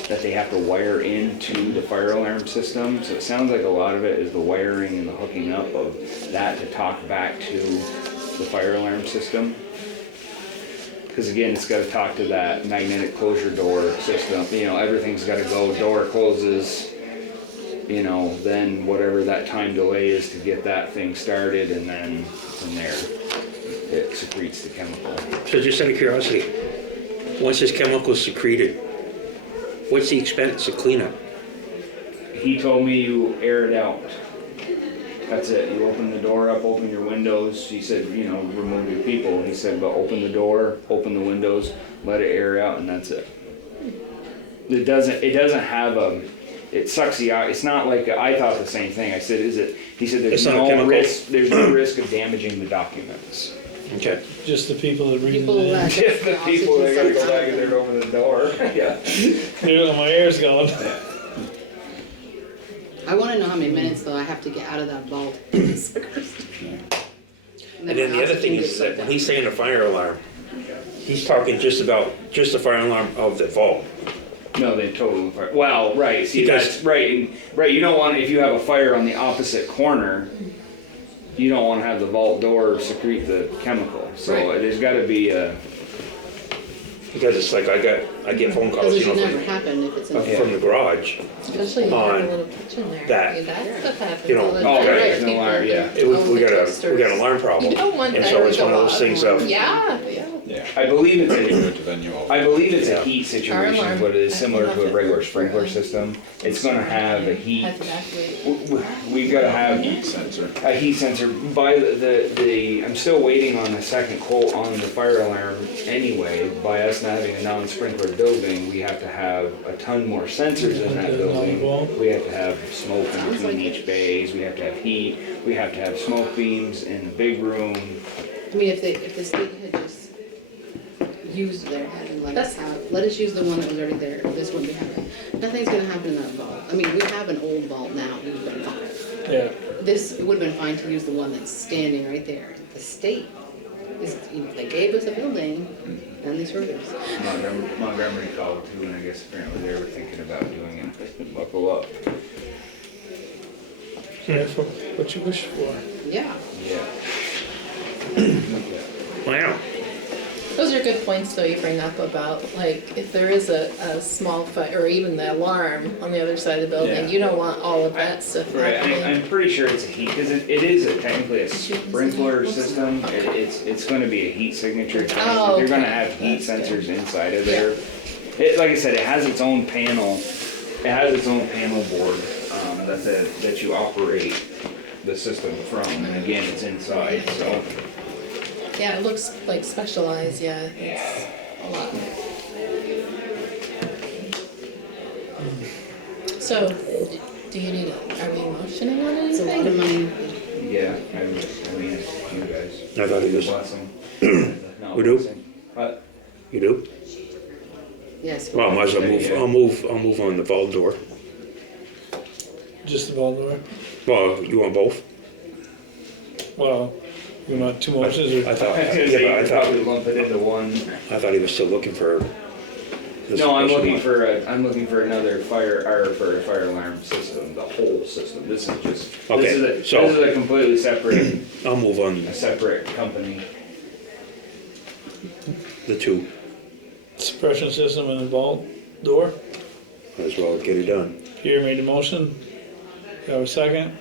that they have to wire into the fire alarm system. So it sounds like a lot of it is the wiring and the hooking up of that to talk back to the fire alarm system. Because again, it's gotta talk to that magnetic closure door system. You know, everything's gotta go, door closes, you know, then whatever that time delay is to get that thing started, and then from there, it secretes the chemical. So just out of curiosity, once this chemical is secreted, what's the expense of cleanup? He told me you air it out. That's it. You open the door up, open your windows. He said, you know, remove your people. He said, but open the door, open the windows, let it air out, and that's it. It doesn't have a, it sucks the out. It's not like, I thought the same thing. I said, is it? He said, It's not a chemical. there's no risk of damaging the documents. Okay. Just the people that read People it. that- Just the people that gotta go back and they're over the door. Yeah. My ear's going. I wanna know how many minutes though I have to get out of that vault. And then the other thing is that when he's saying a fire alarm, he's talking just about, just the fire alarm of the vault. No, they total fire. Well, right. See, Because- that's right. And, right. You don't want, if you have a fire on the opposite corner, you don't want to have the vault door secrete the chemical. So Right. there's got to be a. Because it's like I get phone calls, Because it you should know, never happen if it's in the. from the garage. Especially if you have On a little kitchen there. that, I mean, that's what happens you know, all the oh, time. right, there's no People alarm, yeah. can own We the got an toasters. alarm problem. You don't want And that so to it's go one of those off. things of, Yeah. Yeah. I believe it's Do a. it to venue all. I believe it's Yeah. a heat Our situation, alarm, but it is I similar love to a it. regular sprinkler system. It's going to have a heat. Has to evacuate. We've got to have Heat sensor. a heat sensor. By I'm still waiting on a second quote on the fire alarm anyway. By us not having a non-sprinkler building, we have to have a ton more sensors in that building. We have to have smoke in between each bays. We have to have heat. We have to have smoke beams in the big room. I mean, if the state had just used their head and let us use the one that was already there, this wouldn't be happening. Nothing's gonna happen in that vault. I mean, we have an old vault now, we've been fine. Yeah, This, it would've been fine to use the one that's standing right there. The state is, you know, they gave us a building, and they screwed us. Montgomery called too, and I guess apparently they were thinking about doing it. Buckle up. careful what you wish for. Yeah. Yeah. wow. Those are good points though you bring up about like if there is a small fire or even the alarm on the other side of the building, Yeah. you don't want all of that stuff Right, happening. I'm pretty sure it's a heat, because it is technically a sprinkler system. It's going to be a heat signature thing. Oh, You're going to okay. have heat That's good. sensors inside of there. Like I said, it has its own panel. It has its own panel board that you operate the system from, and again, it's inside. So Yeah, it looks like specialized, yeah, it's a lot. So, do you need, are we motioning on It's a lot of anything? money. yeah, I mean, it's you guys. I thought it was- Blessing. No, We do? blessing. But You do? Yes. Well, might as well move, I'll move on the vault door. Just the vault door. Well, you want both? Well, you want two motions or? I thought, I was gonna yeah, say, but you could probably lump it into one. I thought he was still looking for. this No, I'm special looking for another fire alarm system, the whole system. This is just, Okay, this so- is a completely separate, one. I'll move on a separate company. the two, Suppression system and the vault door. might as well get it done. Pierre made the motion. You have a second?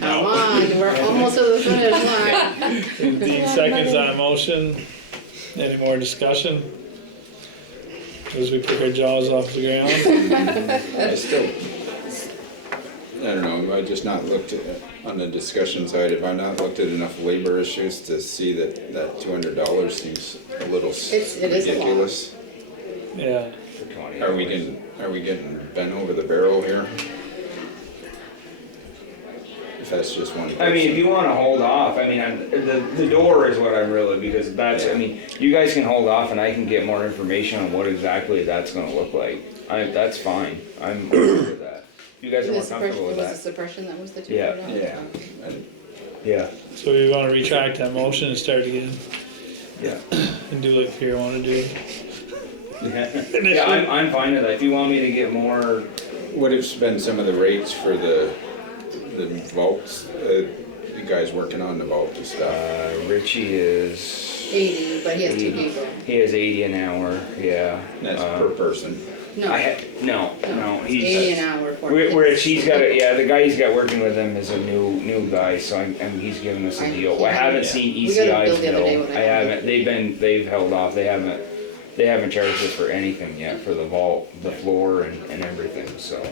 Come on, we're almost to the finish line. Dean seconds on a motion. Any more discussion? As we pick our jaws off the ground. I still, I don't know, I just not looked at, on the discussion side, have I not looked at enough labor issues to see that $200 seems a little It is a lot. ridiculous? Yeah. For 20 Are we hours. getting bent over the barrel here? If that's just one person. I mean, if you wanna hold off, I mean, the door is what I'm really, because that's, I mean, you guys can hold off and I can get more information on what exactly that's gonna look like. That's fine, I'm okay with that. You guys are more comfortable with Was the that? suppression that was the Yeah. $200? Yeah, Yeah. So we want to retract that motion and start again Yeah. and do like Pierre wanted to do. Yeah, I'm fine with that. If you want me to get more, what have been some of the rates for the vaults, you guys working on the vault and stuff? Richie is. 80, but he has two 80. people. He has 80 an hour, yeah. That's per person. No, No, it's he's. 80 an hour for Rich, he's got the guy he's got working with him is a new guy, so he's giving us a deal. I haven't seen We got a bill ECI's the other day bill. when I I haven't, they've held off, they haven't charged us for anything yet, for the vault, the floor and everything, so.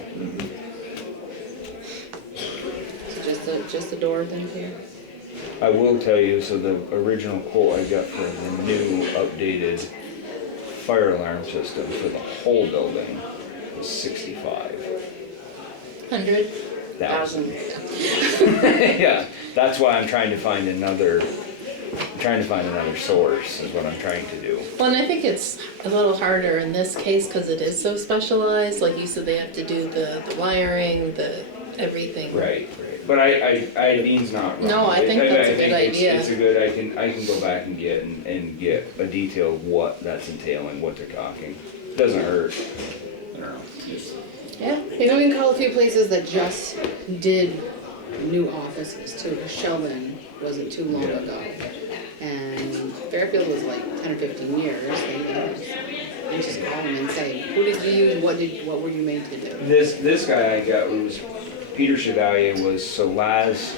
So just the door then, Pierre? I will tell you, so the original quote I got for the new updated fire alarm system for the whole building was 65,000. 100,000. Yeah, that's why I'm trying to find another source, is what I'm trying to do. Well, and I think it's a little harder in this case because it is so specialized. Like you said, they have to do the wiring, the everything. Right, right. But I Dean's not wrong. No, I think that's a good idea. It's a good, I can go back and get a detail of what that's entailing, what they're talking. Doesn't hurt. I don't know, just, Yeah. Maybe we can call a few places that just did new offices too. Sheldon wasn't too long Yeah. ago. And Fairfield was like 10 or 15 years. And just call them and say, who did you use? What were you made to do? This guy I got was Peter Chevalier so Laz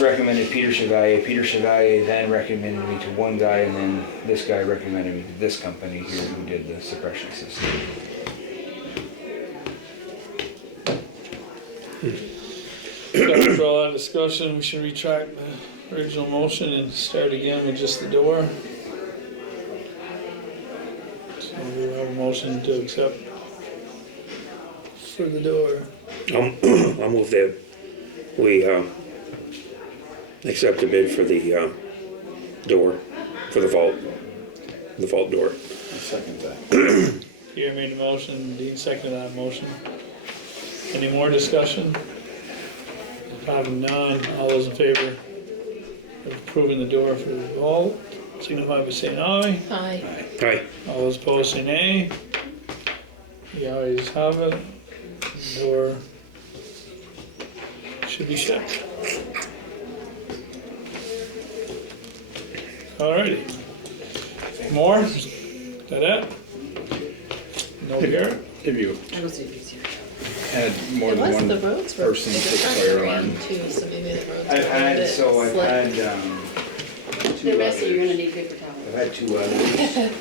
recommended Peter Chevalier. Peter Chevalier then recommended me to one guy, and then this guy recommended me to this company here who did the suppression system. After all that discussion, we should retract the original motion and start again with just the door. So we have a motion to accept for the door. I'll move that we accept the bid for the door, for the vault door. I second that. Pierre made the motion, Dean seconded that motion. Any more discussion? Having none, all those in favor of approving the door for the vault, signify by saying aye. Aye. Aye. All those opposed say nay. The ayes have it. The door should be shut. Alrighty. More? Is that it? No Garrett? If you I don't see it easier. had more It than was, one the roads were, person they fix were fire alarm. green too, so maybe the roads were I've a had bit slick. two The rest of you, you're others. gonna need paper towels. I've had two others